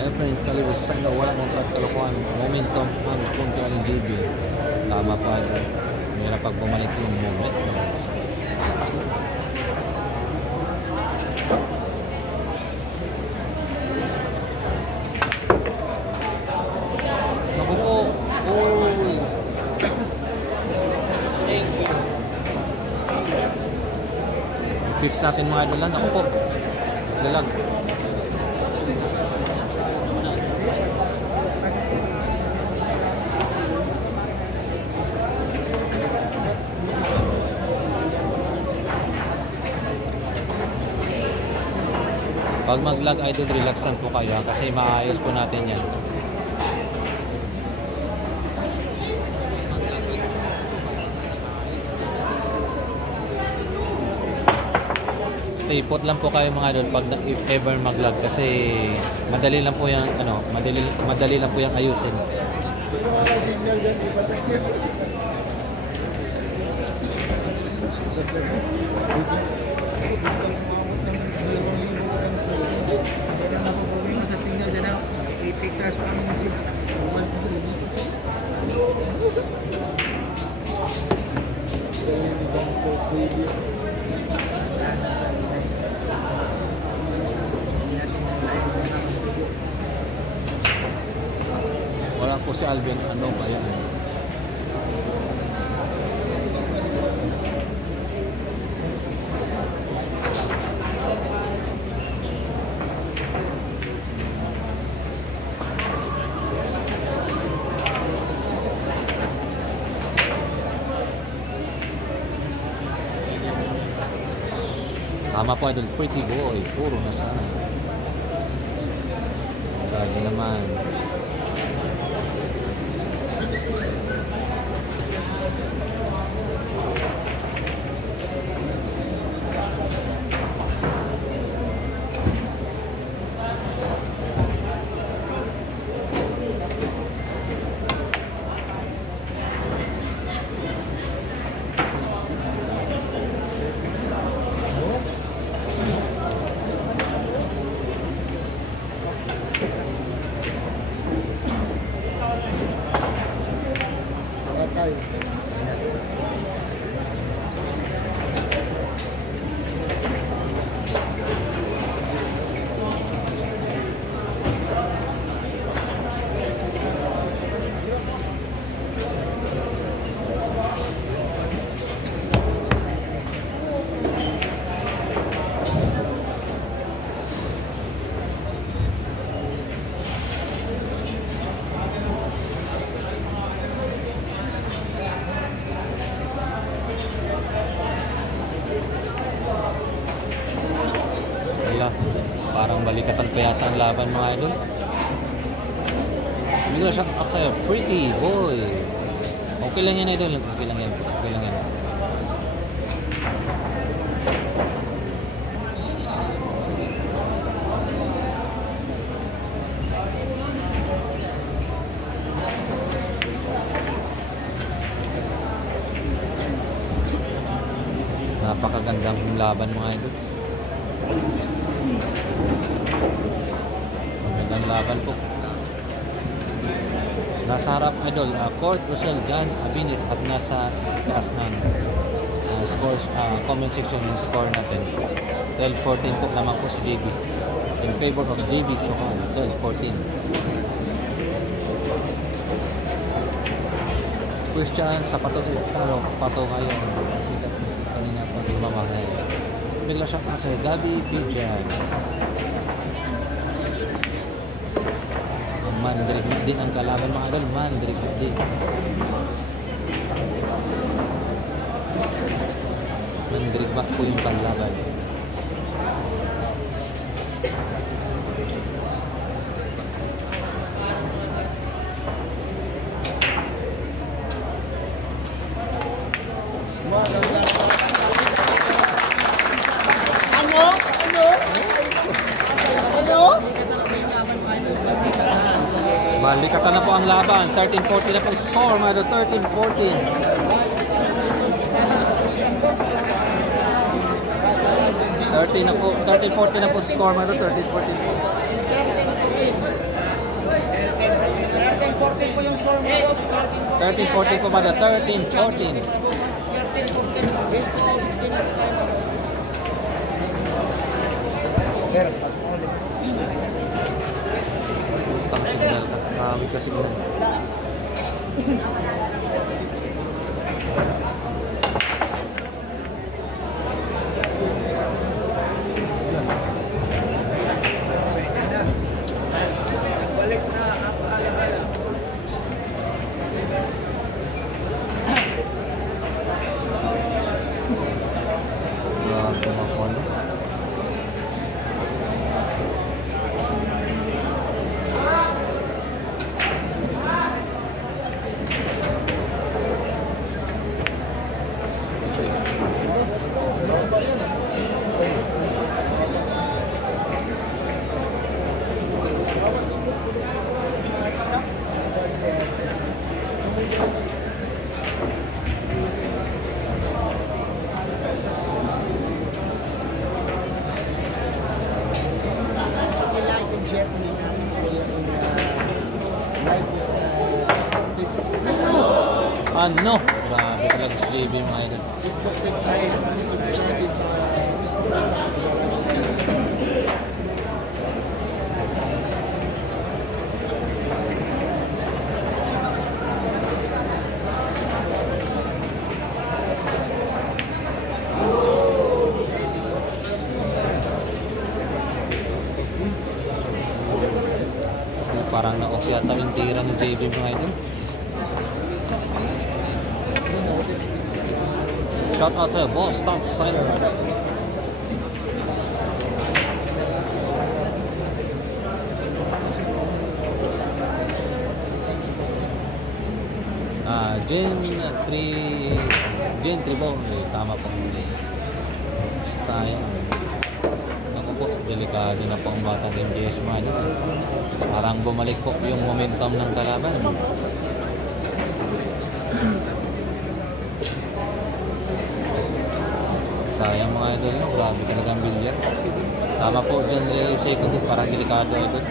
Ayun friend, kaliwasan na wala mong pagkalukuhan. Momentum ang kontra ng JB. Tama pa idol. Mayroon pag bumalik yung moment. Fix natin mga idolan. Ako po. Lalag. Pag mag-lag idol, relaxan po kayo kasi maayos po natin yan. Stay put lang po kayo mga idol pag if ever mag-lag kasi madali lang po yung madali lang po yung ayusin. Signal dyan, di ba? Sana na po problema sa signal dyan na 8 hectares pa ang signal. Wala po si Alvin, ano ba yan? Tama po idol, pretty boy, puro na sana. Lagi naman. Parang balikatan pa yata ang laban mga idol. Hindi ko shout out sa'yo, pretty boy. Okay lang yan idol, okay lang yan, okay lang yan. Magandang laban mga idol. Magandang laban po. Nasa harap idol, Court Rosel John Abinis at nasa taas ng scores, comment section yung score natin. 12-14 po lamang po si JB. In favor of JB Sokal, 12-14. Christian Sapato si Taro Pato kayo. Sikat na si kanina pang mamahal. Bigla siya kasi Gabi Pijan. Mandrig din ang kalaban mga idol. Mandrig din. Mandrig back po yung kalaban. Balikatan na po ang laban. 13-14 na po score mga idol. 13-14. 13 na po. 13-14 na po score mga idol. 13-14 po. 13-14 po yung score mo, boss. 13-14 po mga idol. 13-14. 13-14. Best to 16 na tayo, boss. Utang signal ka. Marami ka signal. Balik na ang alaala. Grabe na po. Ano? Grabe talaga si JB mga idol. Facebook page tayo ng subscribe din sa Facebook page sa Parang na-off yata yung tira ni JB mga idol. Shout out sa Boss Top Sider. Jen Tribo. Tama po. Sayang. Ako po, delikado na po ang batang MJS mga idol. Parang bumalik po yung momentum ng kalaban. Sayang mga idol, no? Grabe talagang bilyar. Tama po dyan, second, parang delikado idol.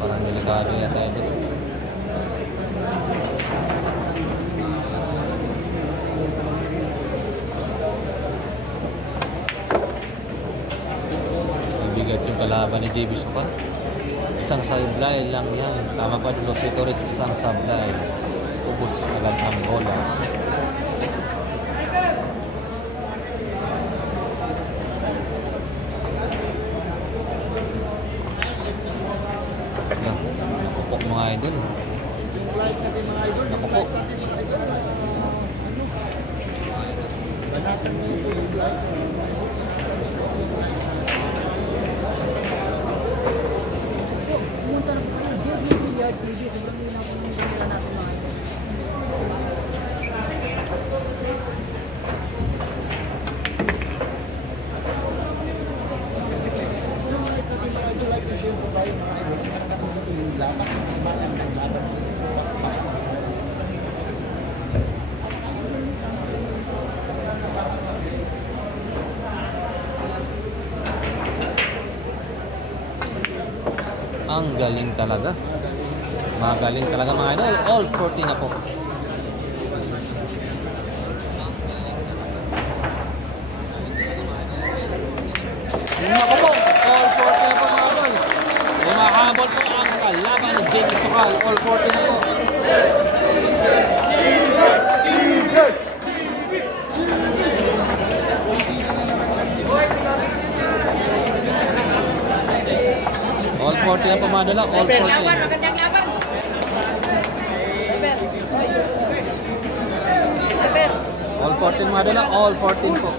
Parang delikado yata idol. Bigat yung kalaban ni JB Sokal. Isang sablay lang yan. Tama pa dito si Torres, isang sablay. Ubus agad ang bola. Nakupok mga idol. like natin mga idol. Nakupok. Like natin siya idol. Banatan mo yung like natin. Pumunta na po kayo. JB TV. Sobrang nila po yung kamera natin mga idol. Like natin mga idol. Like and share po tayo mga idol. Tapos sa tuloy lang. Ang galing talaga. Magaling talaga mga idol. All 40 na po. Naku po, all 40 na po mga idol. Humahabol po ang kalaban ni JB Sokal. All 40 na po. All 40 na po mga idol. All 40. Magandang laban. All 14 mga idol. All 14 po.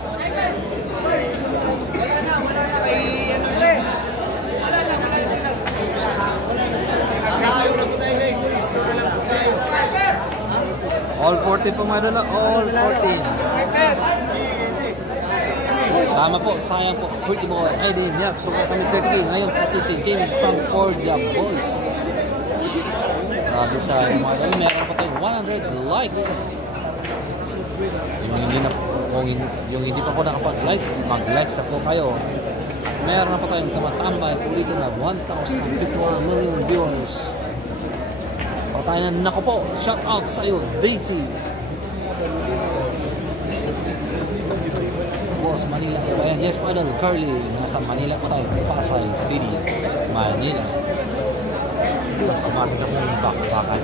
All 14 po mga idol. All 14. Tama po, sayang po. Pretty boy, ID, yep. So kami 30K. Ngayon kasi si Jamie Pang for the boys. Grabe sa mga idol. Meron pa tayong 100 likes. Yung hindi pa po nakapag-likes, mag-likes na po kayo. Meron na po tayong tumatambay. Ulitin na 1,051 million viewers. Patayin na nako po. Shout out sa iyo, Daisy. Boss, Manila po. Ayan, yes, Padel, Curly. Nasa Manila po tayo. Pasay City, Manila. So, kumatin na po yung bakbakan.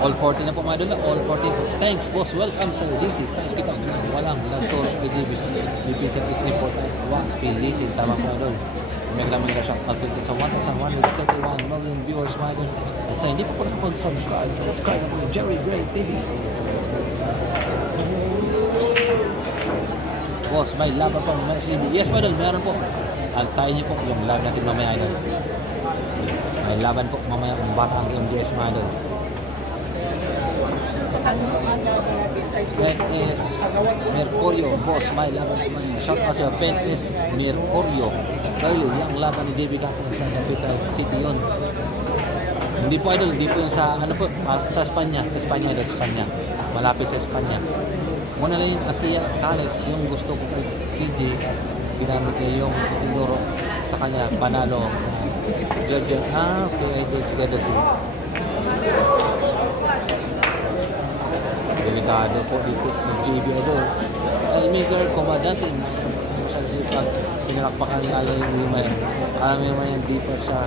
All 40 na po mga idol. All 40 po. Thanks, boss. Welcome sa DC. Kita walang lagturo kay JB. Bipisa is report. Pilitin. Tama po idol. May naman nila shout out dito sa 1,131 million viewers mga idol. At sa hindi pa po nakapag-subscribe, subscribe na po yung Jerry Gray TV. Boss, may laban pa mga CB. Yes, mga idol. Meron po. Antayin niyo po yung live natin mamaya idol. May laban po mamaya ang batang MGS mga idol. Pen is Mercurio. Boss, may laban po. Shout out sa Pen is Mercurio. Dahil yung laban ni JB Captain sa Capital City yun. Hindi po idol, hindi po yung sa ano po, sa Espanya idol, Espanya. Malapit sa Espanya. Muna lang yung Atia Cales, yung gusto ko kay CJ, ginamit niya yung Indoro sa kanya, panalo. Georgia, okay, idol, sige idol, sige. Delikado po dito si JB idol. Almigar Comandante, pinalakpakan ni Alay Wiman. Alam mo yan, di pa siya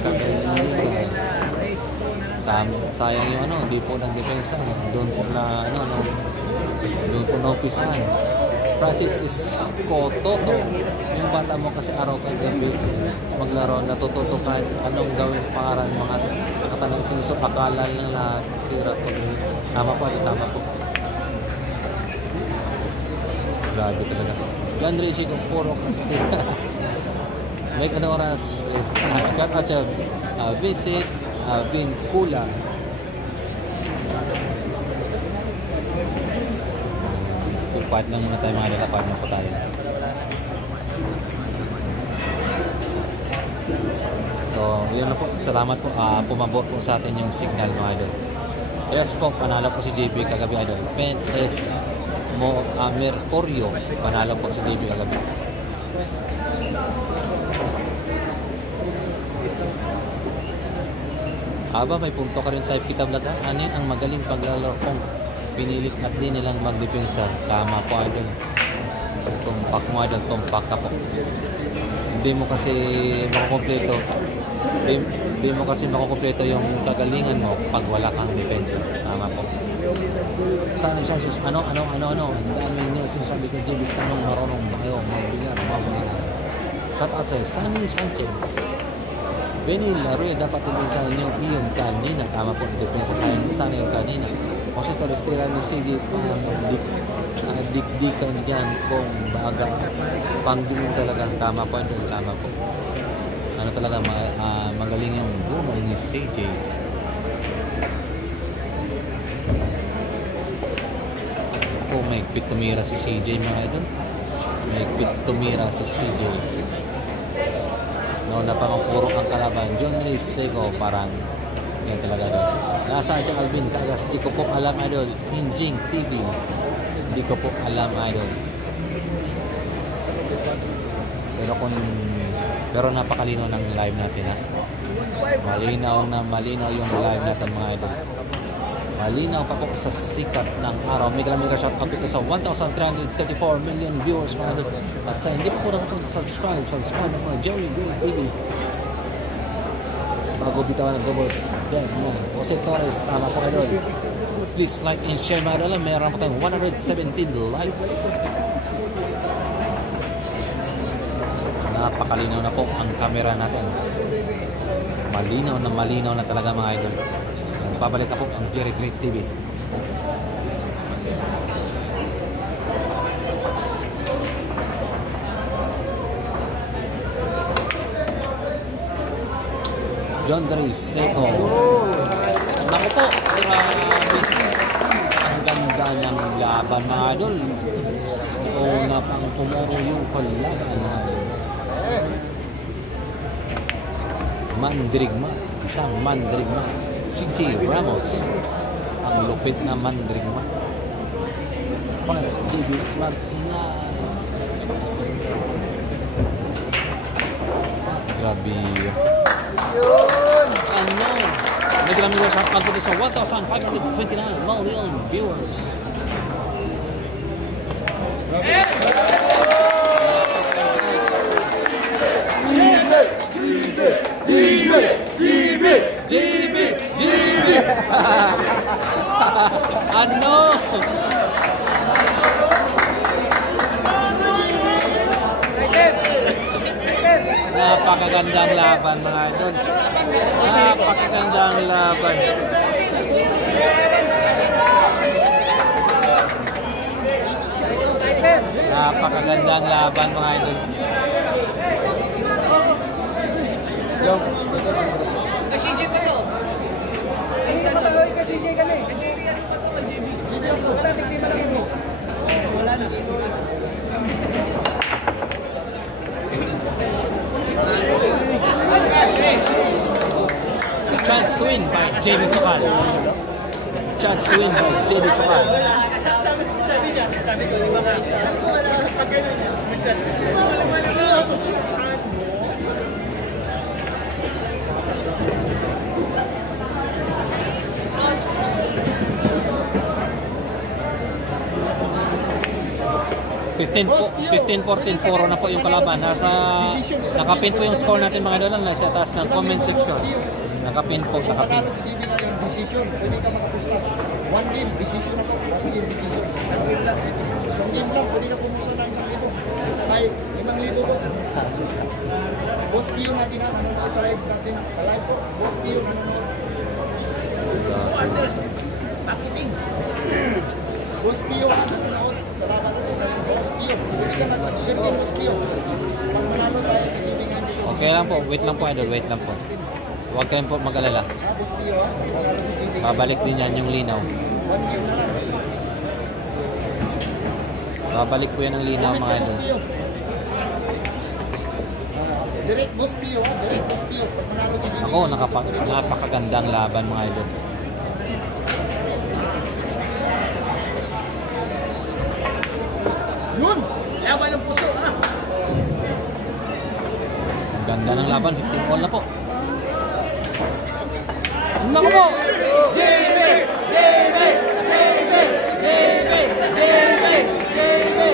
kagaling. Sayang yung ano, di po ng depensa. Doon po na, doon po na upisahan. Francis Escototo. Yung bata mo kasi araw kay gabi maglaro, natututo ka anong gawin para mga nakatanang sinusok, akala ng lahat. Tira po. Tama po, tama po. Grabe talaga. John Rishi kung puro kasi. Make an oras. Shout out siya. Visit Vincula. Part lang muna tayo mga lalapad na po tayo. So, yun na po. Salamat po. Pumabot po sa atin yung signal mga idol. Yes po, panalo po si JB kagabi idol. Pen is Mercurio. Panalo po si JB kagabi. Aba, may punto ka rin type kita vlog. Anin ang magaling paglalaro kung pinilit at din nilang magdepensa. Tama po idol. Tumpak mo idol, tumpak ka po. Hindi mo kasi makukumpleto. Hindi mo kasi makukumpleto yung kagalingan mo pag wala kang depensa. Tama po. Sunny Sanchez, ano? Ang daming news sinasabi ko, JB, tanong marunong ba kayo? Magbigar, mabaya. Shout out sa Sunny Sanchez. Benny Laruya, dapat din sa inyo yung kanina. Tama po, depensa sana yung kanina. Kasi Torres tira ni sige pang dikdikan dyan kung baga pangdingin talaga. Tama po, tama po. Ano talaga magaling yung bunong ni CJ. Ako may higpit tumira si CJ mga idol. May higpit tumira si CJ. No, napangapuro ang kalaban. John Reyes Sego, parang yan talaga doon. Nasaan si Alvin Cagas? Di ko po alam idol. Injing TV. Di ko po alam idol. Pero napakalino ng live natin ha. Malinaw yung live natin mga idol. Malinaw pa po sa sikat ng araw. Mega shout out ito sa 1,334 million viewers mga idol. At sa hindi pa po nakapag-subscribe na po Jerry Gray TV. Bago bitawan ng Gobos Dead mo. Jose Torres, tama po idol. Please like and share mga idol. Mayroon pa tayong 117 likes. Napakalinaw na po ang camera natin. Malinaw na talaga mga idol. Pabalik na po ang Jerry Gray TV. John Dre Seco. Naku po, grabe. Ang ganda niyang laban mga idol. Una pang tumuro yung kalaban mga idol. Mandirigma, isang mandirigma. CJ Ramos, ang lupit na mandirigma. Fans JB mag-ingay. Grabe. Ano? Naglang nila sa kanto sa 1,529 million viewers. Ano? Napakagandang laban mga idol. Napakagandang laban. Napakagandang laban mga idol. Kasi CJ pa to. Hindi ka patuloy kasi CJ kami. Hindi yan pa to, JB. Wala, hindi pa lang ito. Wala na. Chance to win by JB Sokal. Chance to win by JB Sokal. Sabi ko, di ba nga? Pag ganun niya, Mr. 15-14 puro na po yung kalaban. Nakapin po yung score natin mga idol. Nasa taas ng comment section. Nakapin po, nakapin. Sa TV ngayon, decision, pwede ka makapusta. One game, decision na po. One game, decision. Isang game lang, isang game lang, pwede ka pumusta ng isang libo. Ay, 5,000 boss. Boss Pio natin ha, nanonood sa lives natin. Sa live po, Boss Pio nanonood. Artist, pakiting. Boss Pio nanonood. Salamat po. Boss Pio, pwede ka mag-15 Boss Pio. Pag manalo tayo sa TV ngayon dito. Okay lang po, wait lang po idol, wait lang po. Huwag kayong po mag-alala. Boss Pio ha, manalo sa TV. Babalik din yan yung linaw. One game na lang. Babalik po yan ang linaw mga idol. Direct Boss Pio ha, direct Boss Pio. Pag manalo si TV. Ako, napakagandang laban mga idol. Yun! Laban ng puso ha! Ang ganda ng laban, 15 all na po. Naku po! JB! JB! JB! JB! JB! JB!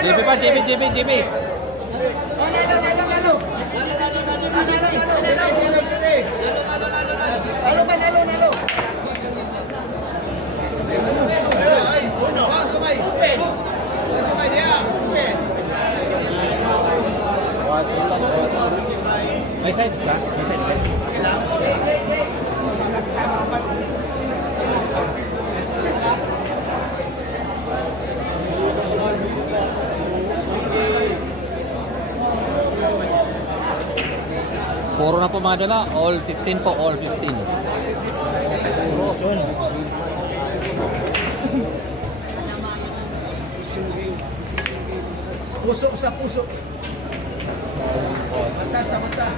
JB pa, JB, JB, JB. May side ka? May side ka? po mga dala, all 15 po, all 15. Puso sa puso. Mata sa mata.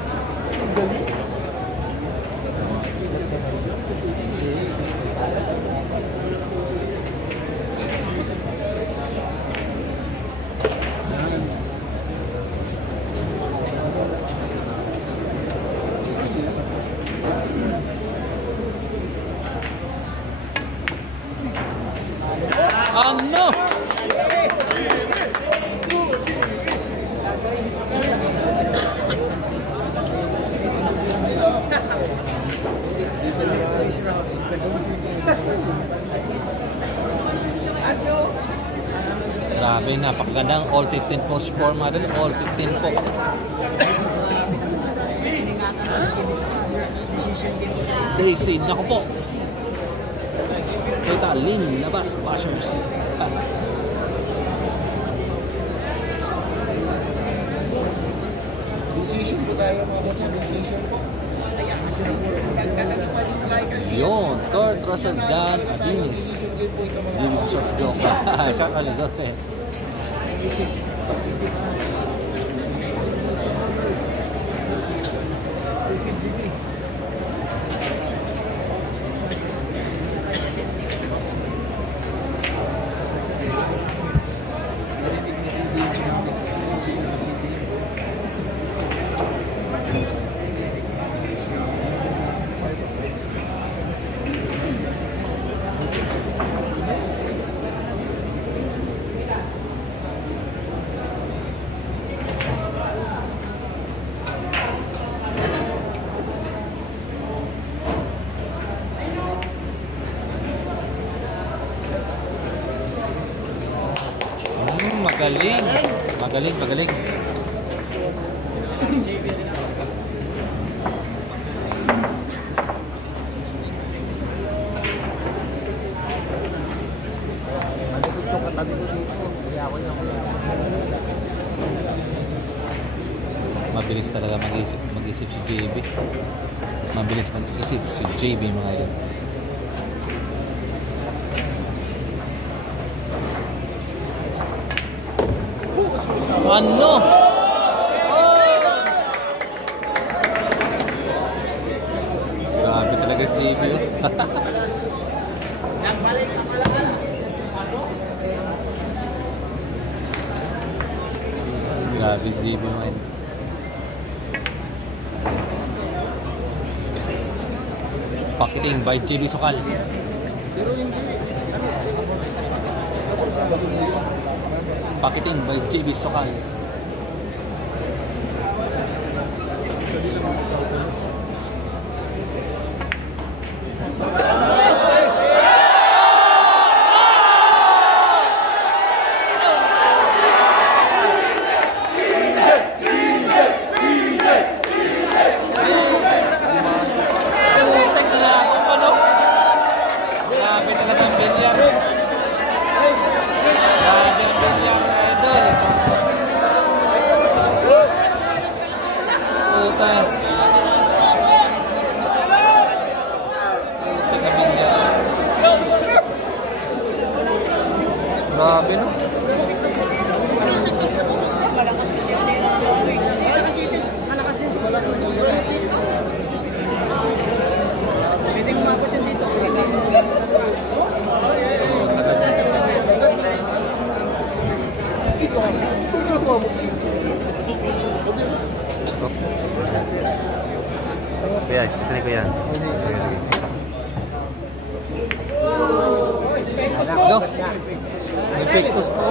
Ano? Grabe, napakagandang all 15 po score mga dala, all 15 po. Daisy, naku po. Kita, Lin, labas, bashers. Decision po tayo mga boss. Decision po. Yun, Kurt Russell, John Adonis. Jimmy Shot Joke. Shot on the eh. Magaling. Magaling, magaling. Mabilis talaga mag-isip si JB. Mabilis mag-isip si JB mga idol. Ano? Grabe talaga si JB. Grabe si JB man. Pocketing by JB Sokal. Pocketing by JB Sokal. Grabe no? Malakas kasi yung tira sa akin. Malakas din siya. Pwede umabot yung dito. Kuya, isa ko yan. Sige, sige. Go! Epektos po.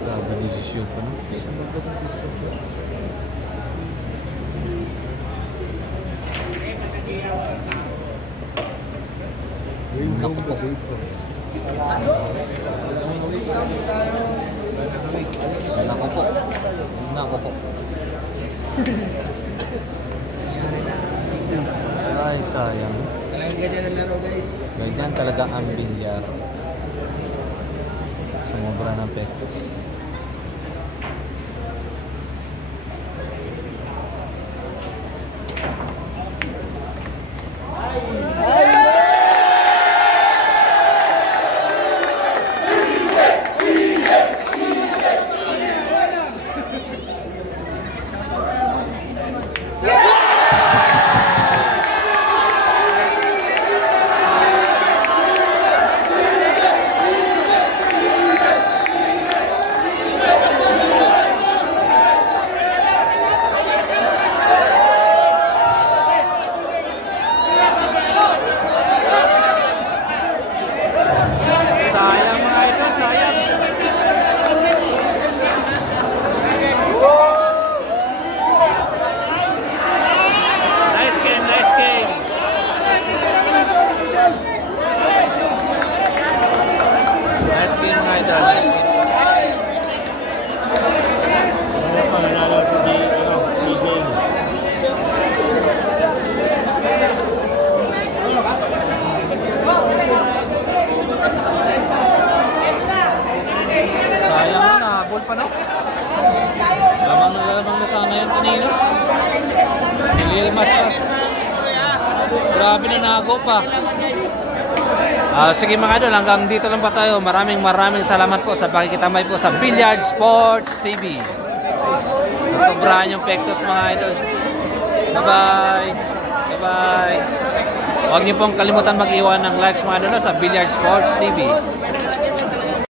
Grabe desisyon pa no? Naku po. Naku po. Naku po. Ay, sayang. Ganyan ang laro guys. Ganyan talaga ang bilyar. Sumobra ng petos. Sayang mga idol, sayang. Nice game, nice game. Nice game mga idol, nice game. Pananalo si CJ. Sayang na, ball pa no? Lamang na sana yun kanina. Nililmas pa. Grabe na nago pa. Sige mga idol, hanggang dito lang pa tayo. Maraming salamat po sa pakikitamay po sa Billiard Sports TV. Sobrahan yung pektos mga idol. Bye-bye. Bye-bye. Huwag niyo pong kalimutan mag-iwan ng likes mga idol sa Billiard Sports TV.